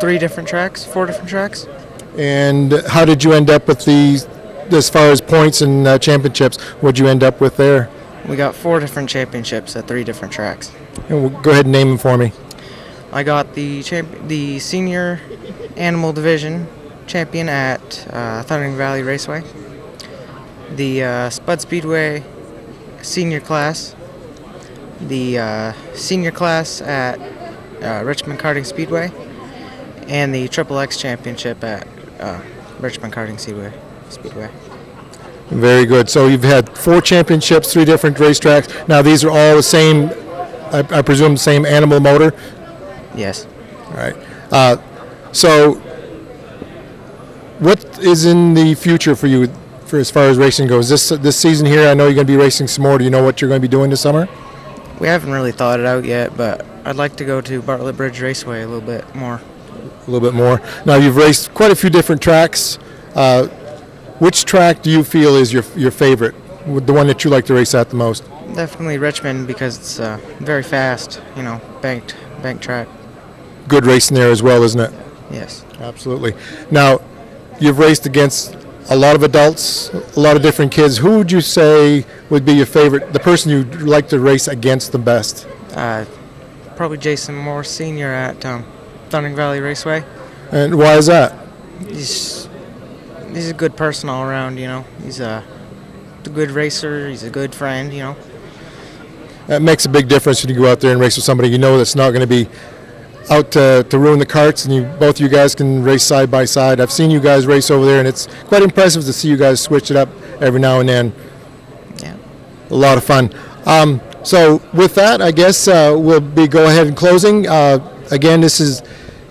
4 different tracks. And how did you end up with as far as points and championships, what did you end up with there? We got 4 different championships at 3 different tracks. And we'll go ahead and name them for me. I got the senior animal division champion at Thundering Valley Raceway, the Spud Speedway senior class, the senior class at Richmond Karting Speedway, and the XXX championship at Richmond Karting Speedway. Very good. So you've had 4 championships, 3 different racetracks. Now these are all the same, I presume, the same animal motor? Yes. All right. So what is in the future for you for as far as racing goes? This season here, I know you're going to be racing some more. Do you know what you're going to be doing this summer? We haven't really thought it out yet, but I'd like to go to Bartlett Bridge Raceway a little bit more. A little bit more. Now you've raced quite a few different tracks. Which track do you feel is your favorite, the one that you like to race at the most? Definitely Richmond, because it's very fast, you know, banked track. Good racing there as well, isn't it? Yes. Absolutely. Now, you've raced against a lot of adults, a lot of different kids. Who would you say would be your favorite, the person you'd like to race against the best? Probably Jason Moore Sr. at Thundering Valley Raceway. And why is that? He's a good person all around, you know. He's a good racer. He's a good friend, you know. That makes a big difference when you go out there and race with somebody you know that's not going to be out to ruin the karts, and both of you guys can race side by side. I've seen you guys race over there, and it's quite impressive to see you guys switch it up every now and then. Yeah. A lot of fun. So with that, I guess we'll go ahead and closing. Again, this is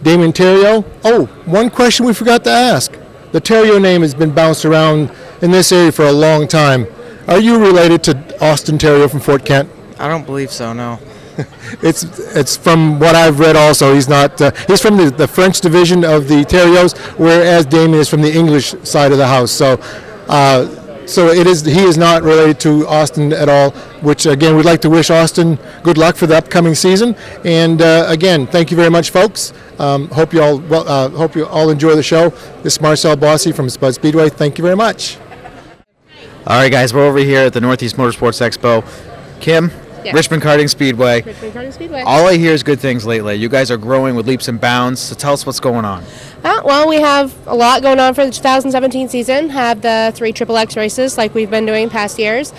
Damon Theriot. Oh, one question we forgot to ask. The Theriot name has been bounced around in this area for a long time. Are you related to Austin Theriot from Fort Kent? I don't believe so, no. It's from what I've read also. He's not. He's from the French division of the Theriots, whereas Damon is from the English side of the house. So he is not related to Austin at all, which again we'd like to wish Austin good luck for the upcoming season. And again, thank you very much, folks. Hope you all enjoy the show. This is Marcel Bossy from Spud Speedway. Thank you very much. All right, guys, we're over here at the Northeast Motorsports Expo. Kim, Yes. Richmond Karting Speedway. Richmond Karting Speedway. All I hear is good things lately. You guys are growing with leaps and bounds, so tell us what's going on. Well, we have a lot going on for the 2017 season. Have the 3 XXX races like we've been doing past years.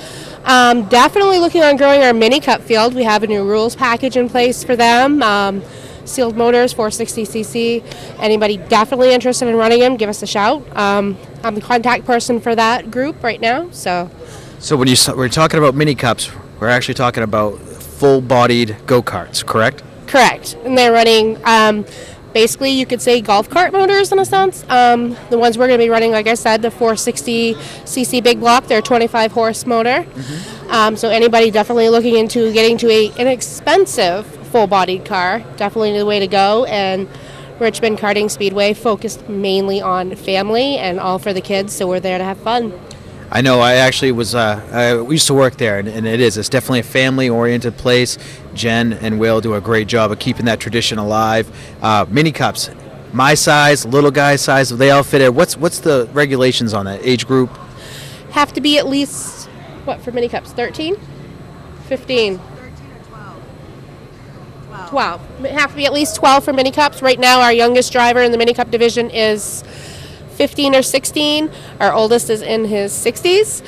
Definitely looking on growing our mini cup field. We have a new rules package in place for them. Sealed motors, 460cc. Anybody definitely interested in running them, give us a shout. I'm the contact person for that group right now. So when we're talking about mini cups, we're actually talking about full-bodied go-karts, correct? Correct. And they're running, basically, you could say golf cart motors in a sense. The ones we're going to be running, like I said, the 460cc big block, they're 25-horse motor. So anybody definitely looking into getting to an inexpensive full-bodied car, definitely the way to go. And Richmond Karting Speedway focused mainly on family and all for the kids, so we're there to have fun. I know. I actually was. We used to work there, and it's definitely a family-oriented place. Jen and Will do a great job of keeping that tradition alive. Mini cups, my size, little guy size, they all fit in. What's the regulations on that age group? Have to be at least, what for mini cups? 13, 15. 12. Have to be at least 12 for mini cups. Right now, our youngest driver in the mini cup division is 15 or 16. Our oldest is in his 60s.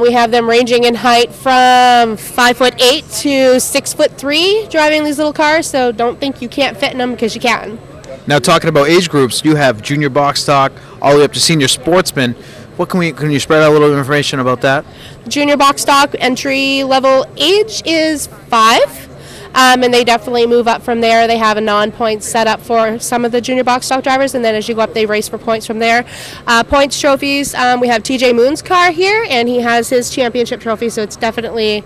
We have them ranging in height from 5'8" to 6'3", driving these little cars. So don't think you can't fit in them, because you can. Now, talking about age groups, you have junior box stock all the way up to senior sportsman. What can you spread out a little information about that? Junior box stock entry level age is 5. And they definitely move up from there. They have a non-point set up for some of the junior box stock drivers, and then as you go up, they race for points from there. Points trophies, we have TJ Moon's car here, and he has his championship trophy, so it's definitely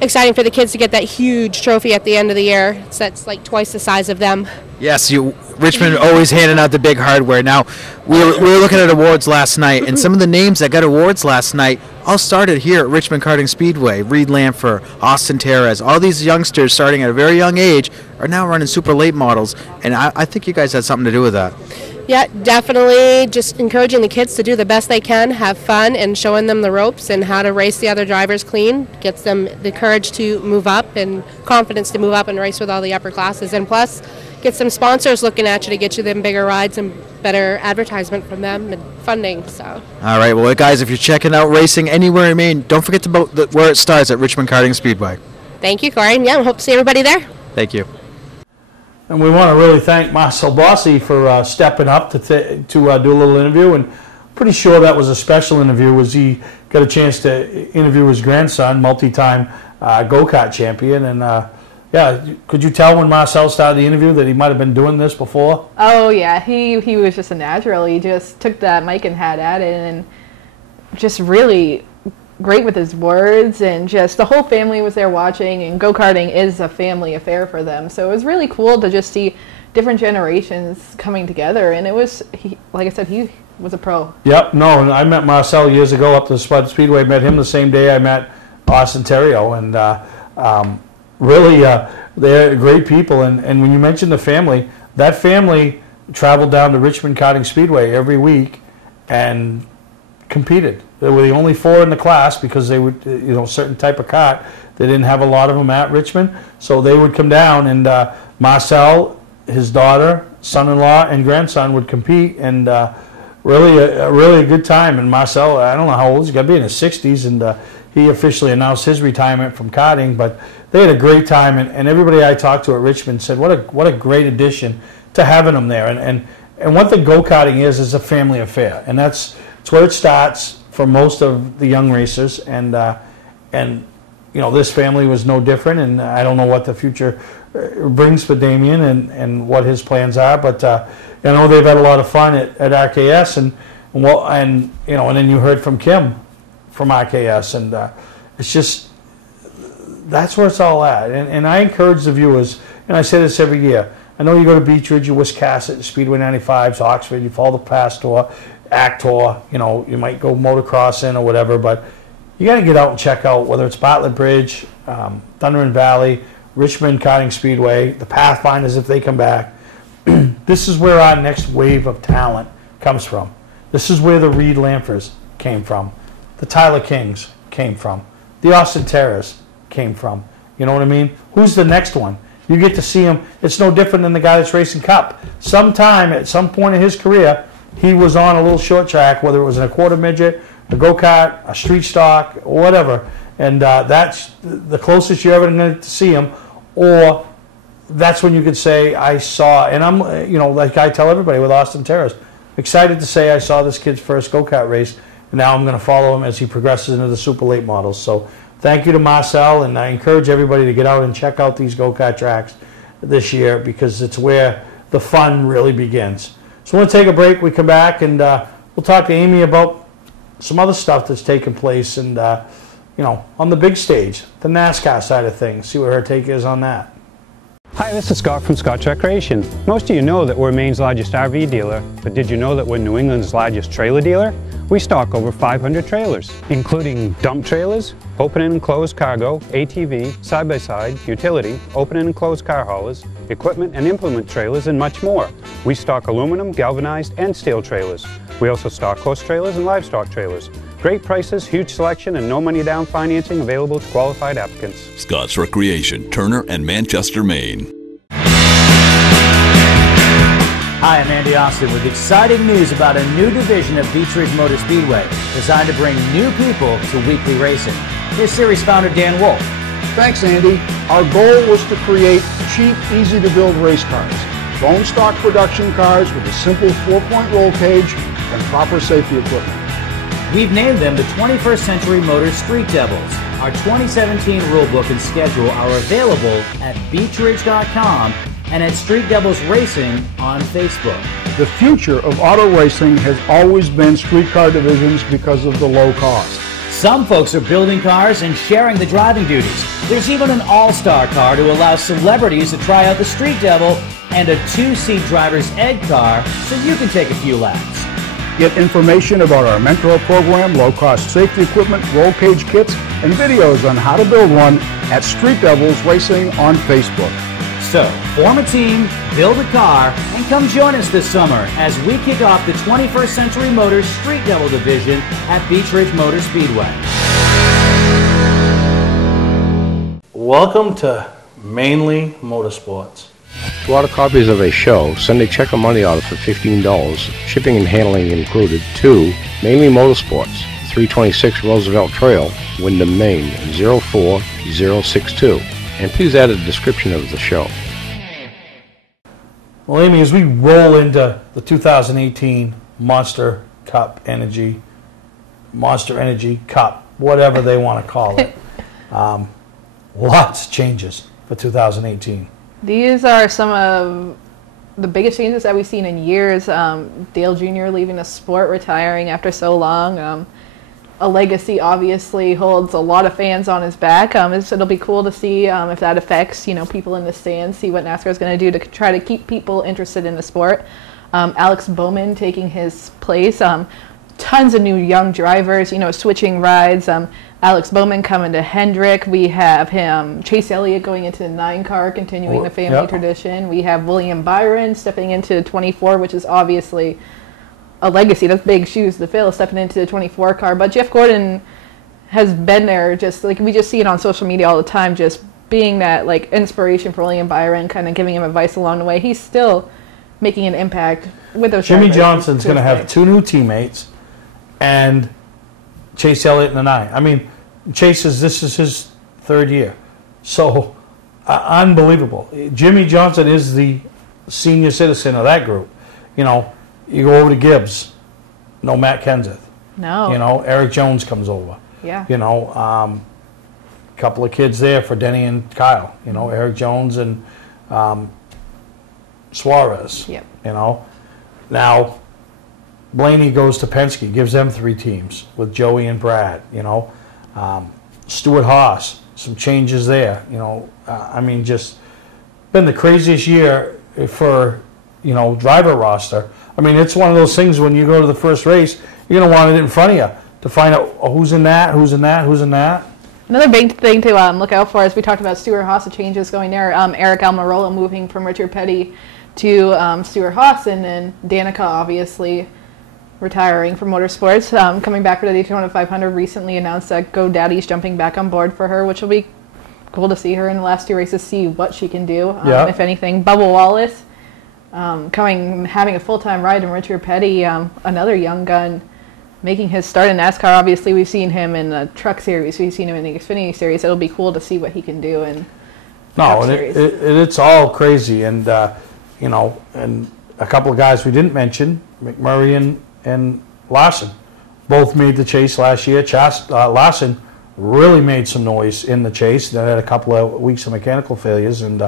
exciting for the kids to get that huge trophy at the end of the year. So that's like twice the size of them. Yes, Richmond always handing out the big hardware. Now, we were looking at awards last night, and some of the names that got awards last night all started here at Richmond Karting Speedway. Reed Lamfer, Austin Terez, all these youngsters starting at a very young age are now running super late models, and I think you guys had something to do with that. Yeah, definitely just encouraging the kids to do the best they can, have fun, and showing them the ropes and how to race the other drivers clean. Gets them the courage to move up and confidence to move up and race with all the upper classes. And plus, get some sponsors looking at you to get you them bigger rides and better advertisement from them and funding. So. All right, well, guys, if you're checking out racing anywhere in Maine, don't forget to where it starts at Richmond Karting Speedway. Thank you, Corey. Yeah, hope to see everybody there. Thank you. And we want to really thank Marcel Bossi for stepping up to do a little interview. And pretty sure that was a special interview, as he got a chance to interview his grandson, multi-time go-kart champion. And yeah, could you tell when Marcel started the interview that he might have been doing this before? Oh yeah, he was just a natural. He just took that mic and had at it, and just really great with his words, and just the whole family was there watching, and go-karting is a family affair for them. So it was really cool to just see different generations coming together, and it was, like I said, he was a pro. Yep, no, and I met Marcel years ago up to the Spud Speedway, met him the same day I met Austin Theriot, and really, they're great people, and when you mentioned the family, that family traveled down to Richmond Karting Speedway every week and competed. They were the only 4 in the class because they would, certain type of kart. They didn't have a lot of them at Richmond, so they would come down, and Marcel, his daughter, son-in-law, and grandson would compete, and really a good time. And Marcel, I don't know how old he's got to be, in his 60s, and he officially announced his retirement from karting, but they had a great time, and everybody I talked to at Richmond said what a great addition to having them there. And what the go-karting is a family affair, and it's where it starts for most of the young racers, and this family was no different, and I don't know what the future brings for Damien and what his plans are, but I know they've had a lot of fun at RKS, and then you heard from Kim from RKS, and it's just, that's where it's all at. And I encourage the viewers, and I say this every year, I know you go to Beach Ridge, you Wiscasset, Speedway 95s, Oxford, you follow the Pass Tour, Act Tour, you might go motocrossing or whatever, but you got to get out and check out, whether it's Bartlett Bridge, Thunder and Valley, Richmond Karting Speedway, the Pathfinders if they come back. This is where our next wave of talent comes from. This is where the Reed Lamfers came from, the Tyler Kings came from, the Austin Terrors came from. You know what I mean? Who's the next one? You get to see him. It's no different than the guy that's racing Cup. Sometime, at some point in his career, he was on a little short track, whether it was in a quarter midget, a go-kart, a street stock, or whatever. And that's the closest you're ever going to see him. Or that's when you could say, I saw, and I'm, like I tell everybody with Austin Terrace, excited to say I saw this kid's first go-kart race, and now I'm going to follow him as he progresses into the super late models. So thank you to Marcel, and I encourage everybody to get out and check out these go-kart tracks this year because it's where the fun really begins. So we'll take a break. We come back and we'll talk to Amy about some other stuff that's taking place and, you know, on the big stage, the NASCAR side of things, see what her take is on that. Hi, this is Scott from Scott's Recreation. Most of you know that we're Maine's largest RV dealer, but did you know that we're New England's largest trailer dealer? We stock over 500 trailers, including dump trailers, open and enclosed cargo, ATV, side-by-side, utility, open and enclosed car haulers, equipment and implement trailers, and much more. We stock aluminum, galvanized, and steel trailers. We also stock horse trailers and livestock trailers. Great prices, huge selection, and no money down financing available to qualified applicants. Scott's Recreation, Turner and Manchester, Maine. Hi, I'm Andy Austin with exciting news about a new division of Beech Ridge Motor Speedway designed to bring new people to weekly racing. Here's series founder Dan Wolf. Thanks, Andy. Our goal was to create cheap, easy-to-build race cars. Bone stock production cars with a simple 4-point roll cage and proper safety equipment. We've named them the 21st Century Motors Street Devils. Our 2017 rulebook and schedule are available at beechridge.com and at Street Devils Racing on Facebook. The future of auto racing has always been street car divisions because of the low cost. Some folks are building cars and sharing the driving duties. There's even an all-star car to allow celebrities to try out the Street Devil and a 2-seat driver's ed car so you can take a few laps. Get information about our mentor program, low-cost safety equipment, roll cage kits, and videos on how to build one at Street Devils Racing on Facebook. So, form a team, build a car, and come join us this summer as we kick off the 21st Century Motors Street Devil Division at Beech Ridge Motor Speedway. Welcome to Mainely Motorsports. To order copies of a show, send a check or money order for $15, shipping and handling included, to Mainely Motorsports, 326 Roosevelt Trail, Windham, Maine, 04062. And please add a description of the show. Well, Amy, as we roll into the 2018 Monster Energy Cup, whatever they want to call it, lots of changes for 2018. These are some of the biggest changes that we've seen in years. Dale Jr. leaving the sport, retiring after so long. A legacy obviously holds a lot of fans on his back. It'll be cool to see if that affects, you know, people in the stands, see what NASCAR is going to do to try to keep people interested in the sport. Alex Bowman taking his place. Tons of new young drivers, you know, switching rides. Alex Bowman coming to Hendrick. We have him, Chase Elliott going into the 9-car, continuing the family tradition. We have William Byron stepping into 24, which is obviously a legacy. That's big shoes to fill, stepping into the 24 car. But Jeff Gordon has been there, just like we just see it on social media all the time, just being that like inspiration for William Byron, kind of giving him advice along the way. He's still making an impact with those Jimmy drivers Johnson's going to have 2 new teammates and Chase Elliott in the 9. I mean, this is his 3rd year. So, unbelievable. Jimmy Johnson is the senior citizen of that group. You know, you go over to Gibbs, no Matt Kenseth. No. You know, Eric Jones comes over. Yeah. You know, a couple of kids there for Denny and Kyle. You know, Eric Jones and Suarez. Yep. You know, now Blaney goes to Penske, gives them 3 teams with Joey and Brad. You know, Stuart Haas, some changes there. You know, I mean, just been the craziest year for, you know, driver roster. I mean, it's one of those things when you go to the first race, you're going to want it in front of you to find out who's in that, who's in that, who's in that. Another big thing to look out for, as we talked about Stuart Haas, the changes going there. Eric Almirola moving from Richard Petty to Stuart Haas, and then Danica obviously retiring from Motorsports. Coming back for the Daytona 500, recently announced that GoDaddy's jumping back on board for her, which will be cool to see her in the last 2 races, see what she can do, if anything. Bubba Wallace having a full-time ride in Richard Petty, another young gun, making his start in NASCAR. Obviously, we've seen him in the Truck Series, we've seen him in the Xfinity Series. It'll be cool to see what he can do in No, and it's all crazy, and you know, and a couple of guys we didn't mention, McMurray and Larson, both made the chase last year. Larson really made some noise in the chase. They had a couple of weeks of mechanical failures, and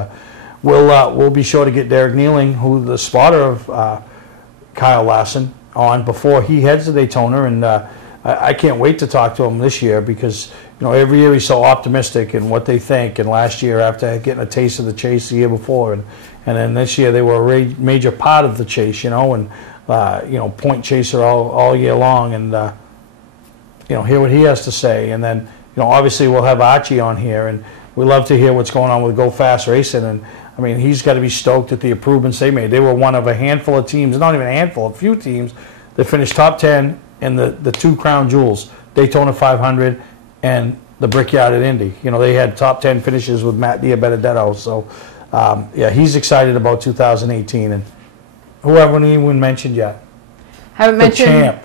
we'll be sure to get Derek Nealing, who's the spotter of Kyle Larson, on before he heads to Daytona, and I can't wait to talk to him this year because every year he's so optimistic in what they think. And last year, after getting a taste of the chase the year before, and then this year they were a major part of the chase, and point chaser all year long, and hear what he has to say. And then obviously we'll have Archie on here, and we love to hear what's going on with Go Fast Racing. And I mean, he's got to be stoked at the improvements they made. They were one of a handful of teams, not even a handful, a few teams that finished top 10 in the two crown jewels, Daytona 500 and the Brickyard at Indy. They had top 10 finishes with Matt Diabenedetto. So, yeah, he's excited about 2018. And who haven't even mentioned yet? Haven't mentioned. Champ.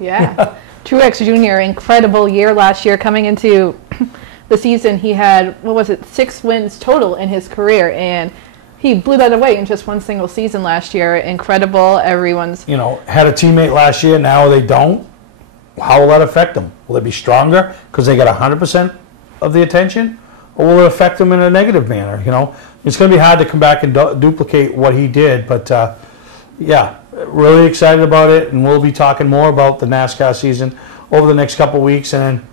Yeah. Truex Jr., incredible year last year. Coming into the season, he had, 6 wins total in his career, and he blew that away in just one single season last year. Incredible. Everyone's... had a teammate last year, now they don't. How will that affect them? Will they be stronger because they got 100% of the attention? Or will it affect them in a negative manner? It's going to be hard to come back and duplicate what he did, but yeah, really excited about it, and we'll be talking more about the NASCAR season over the next couple of weeks. And then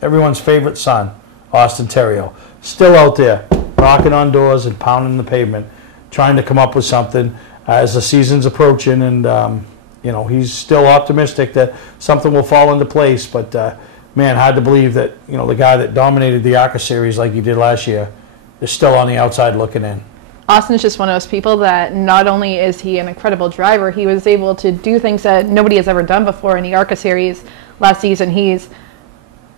everyone's favorite son, Austin Theriot, still out there knocking on doors and pounding the pavement, trying to come up with something as the season's approaching. And he's still optimistic that something will fall into place. But man, hard to believe that the guy that dominated the ARCA series like he did last year is still on the outside looking in. Austin's just one of those people that not only is he an incredible driver, he was able to do things that nobody has ever done before in the ARCA series last season. He's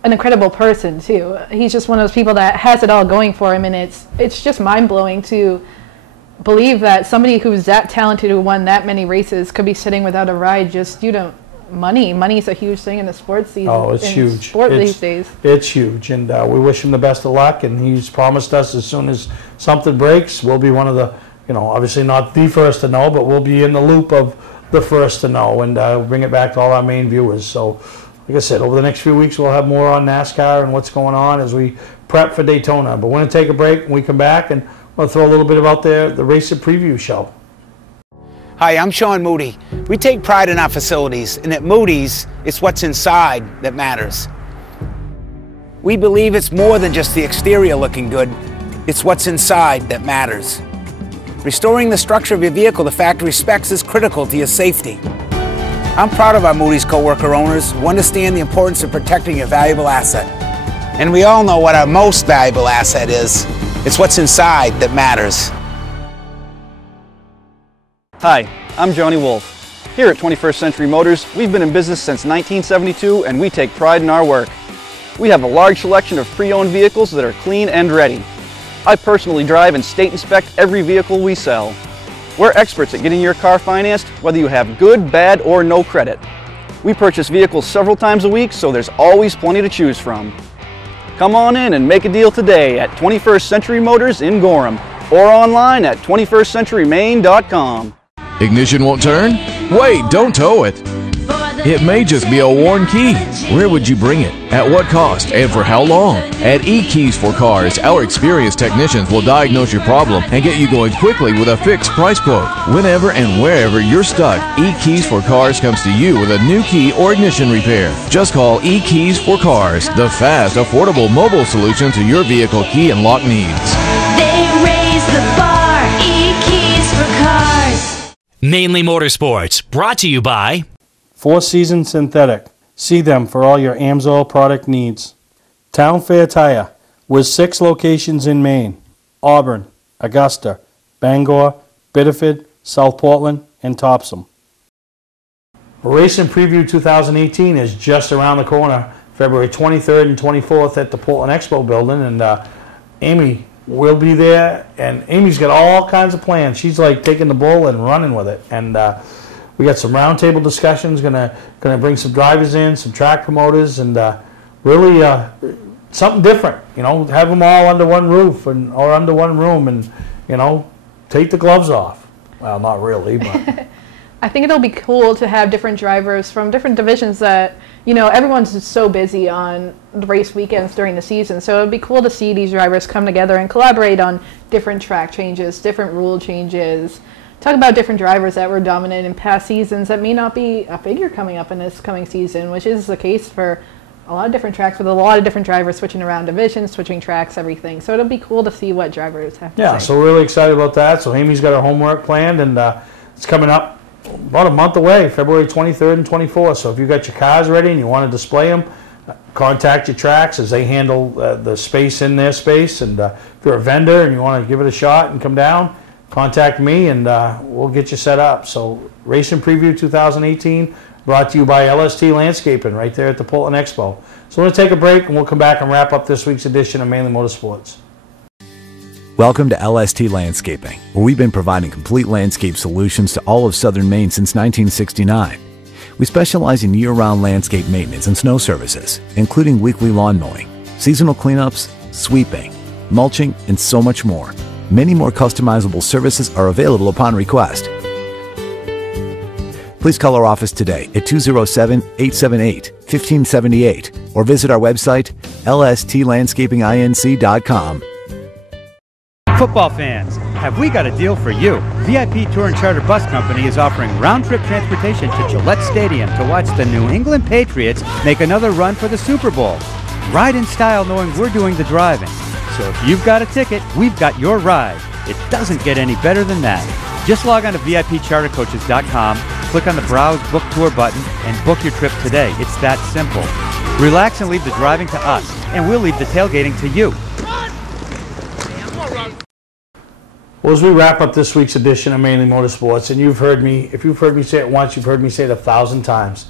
an incredible person too. He's just one of those people that has it all going for him, and it's just mind-blowing to believe that somebody who's that talented, who won that many races, could be sitting without a ride just due to money. Money's a huge thing in the sports season. Oh, it's huge. Sport these days. It's huge, and we wish him the best of luck. And he's promised us as soon as something breaks, we'll be one of the, obviously not the first to know, but we'll be in the loop of the first to know, and bring it back to all our main viewers. So, like I said, over the next few weeks, we'll have more on NASCAR and what's going on as we prep for Daytona. But we're going to take a break, and we come back, and we'll throw a little bit about the race preview show. Hi, I'm Sean Moody. We take pride in our facilities, and at Moodys, it's what's inside that matters. We believe it's more than just the exterior looking good, it's what's inside that matters. Restoring the structure of your vehicle to factory specs is critical to your safety. I'm proud of our Moodys co-worker owners who understand the importance of protecting your valuable asset. And we all know what our most valuable asset is. It's what's inside that matters. Hi, I'm Jonny Wolf. Here at 21st Century Motors, we've been in business since 1972, and we take pride in our work. We have a large selection of pre-owned vehicles that are clean and ready. I personally drive and state inspect every vehicle we sell. We're experts at getting your car financed, whether you have good, bad, or no credit. We purchase vehicles several times a week, so there's always plenty to choose from. Come on in and make a deal today at 21st Century Motors in Gorham, or online at 21stcenturymaine.com. Ignition won't turn? Wait, don't tow it. It may just be a worn key. Where would you bring it? At what cost? And for how long? At eKeys for Cars, our experienced technicians will diagnose your problem and get you going quickly with a fixed price quote. Whenever and wherever you're stuck, eKeys for Cars comes to you with a new key or ignition repair. Just call eKeys for Cars, the fast, affordable mobile solution to your vehicle key and lock needs. They raise the bar, eKeys for Cars. Mainely Motorsports, brought to you by Forceseasoned Synthetic. See them for all your AMSOIL product needs. Town Fair Tire, with 6 locations in Maine: Auburn, Augusta, Bangor, Biddeford, South Portland, and Topsom. Racing Preview 2018 is just around the corner, February 23rd and 24th at the Portland Expo building, and Amy will be there, and Amy's got all kinds of plans. She's like taking the bull and running with it, and we got some roundtable discussions, gonna bring some drivers in, some track promoters, and really something different. Have them all under one roof or under one room, and take the gloves off. Well, not really, but I think it'll be cool to have different drivers from different divisions that you know, everyone's just so busy on the race weekends during the season, so it would be cool to see these drivers come together and collaborate on different track changes, different rule changes, talk about different drivers that were dominant in past seasons that may not be a figure coming up in this coming season, which is the case for a lot of different tracks with a lot of different drivers switching around divisions, switching tracks, everything. So it'll be cool to see what drivers have to say. Yeah, so we're really excited about that. So Amy's got her homework planned, and it's coming up about a month away, February 23rd and 24th. So if you've got your cars ready and you want to display them, contact your tracks as they handle the space in their space. And if you're a vendor and you want to give it a shot and come down, contact me and we'll get you set up. So Racing Preview 2018 brought to you by LST Landscaping right there at the Portland Expo. So we're going to take a break and we'll come back and wrap up this week's edition of Mainly Motorsports. Welcome to LST Landscaping, where we've been providing complete landscape solutions to all of southern Maine since 1969. We specialize in year-round landscape maintenance and snow services, including weekly lawn mowing, seasonal cleanups, sweeping, mulching, and so much more. Many more customizable services are available upon request. Please call our office today at 207-878-1578 or visit our website, lstlandscapinginc.com. Football fans, have we got a deal for you? VIP Tour and Charter Bus Company is offering round-trip transportation to Gillette Stadium to watch the New England Patriots make another run for the Super Bowl. Ride in style knowing we're doing the driving. So if you've got a ticket, we've got your ride. It doesn't get any better than that. Just log on to VIPChartercoaches.com, click on the Browse Book Tour button, and book your trip today. It's that simple. Relax and leave the driving to us, and we'll leave the tailgating to you. Well, as we wrap up this week's edition of Mainly Motorsports, and you've heard me, if you've heard me say it once, you've heard me say it 1,000 times.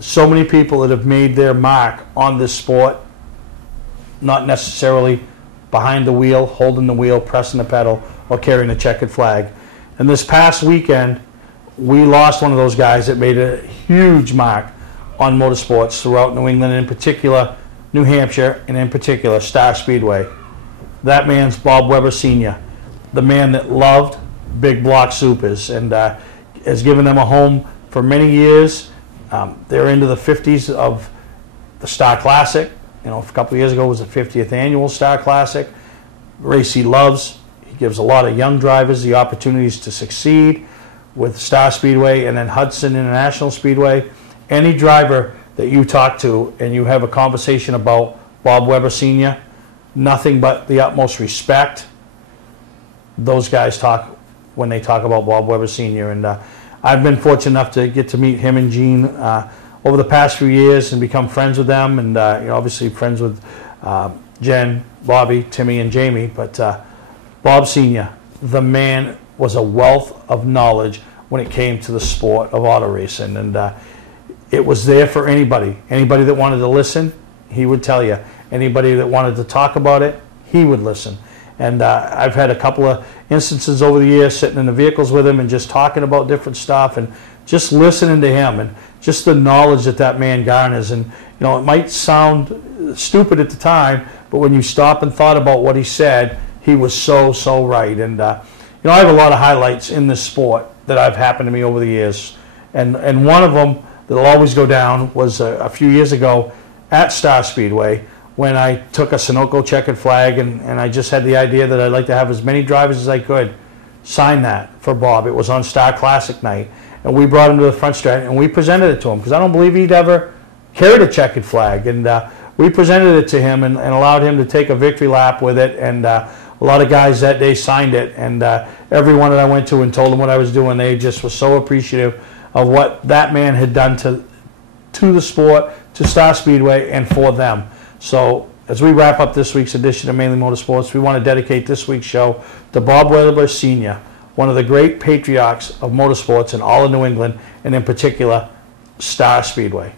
So many people that have made their mark on this sport, not necessarily behind the wheel, holding the wheel, pressing the pedal, or carrying a checkered flag. And this past weekend, we lost one of those guys that made a huge mark on motorsports throughout New England, and in particular, New Hampshire, and in particular, Star Speedway. That man's Bob Weber Sr., the man that loved big block supers and has given them a home for many years. They're into the 50s of the Star Classic. You know, a couple of years ago was the 50th annual Star Classic. Race he loves. He gives a lot of young drivers the opportunities to succeed with Star Speedway and then Hudson International Speedway. Any driver that you talk to and you have a conversation about Bob Weber Sr., nothing but the utmost respect. Those guys talk when they talk about Bob Weber Sr. And I've been fortunate enough to get to meet him and Gene over the past few years and become friends with them, and you know, obviously friends with Jen, Bobby, Timmy, and Jamie. But Bob Sr., the man was a wealth of knowledge when it came to the sport of auto racing, and it was there for anybody. Anybody that wanted to listen, he would tell you. Anybody that wanted to talk about it, he would listen. And I've had a couple of instances over the years sitting in the vehicles with him and just talking about different stuff and just listening to him and just the knowledge that that man garners. And, you know, it might sound stupid at the time, but when you stop and thought about what he said, he was so, so right. And, you know, I have a lot of highlights in this sport that have happened to me over the years. And one of them that'll always go down was a few years ago at Star Speedway, when I took a Sunoco checkered flag and I just had the idea that I'd like to have as many drivers as I could sign that for Bob. It was on Star Classic night, and we brought him to the front stretch and we presented it to him because I don't believe he'd ever carried a checkered flag, and we presented it to him and allowed him to take a victory lap with it, and a lot of guys that day signed it, and everyone that I went to and told them what I was doing, they just were so appreciative of what that man had done to the sport, to Star Speedway, and for them. So as we wrap up this week's edition of Mainly Motorsports, we want to dedicate this week's show to Bob Weber Sr., one of the great patriarchs of motorsports in all of New England, and in particular, Star Speedway.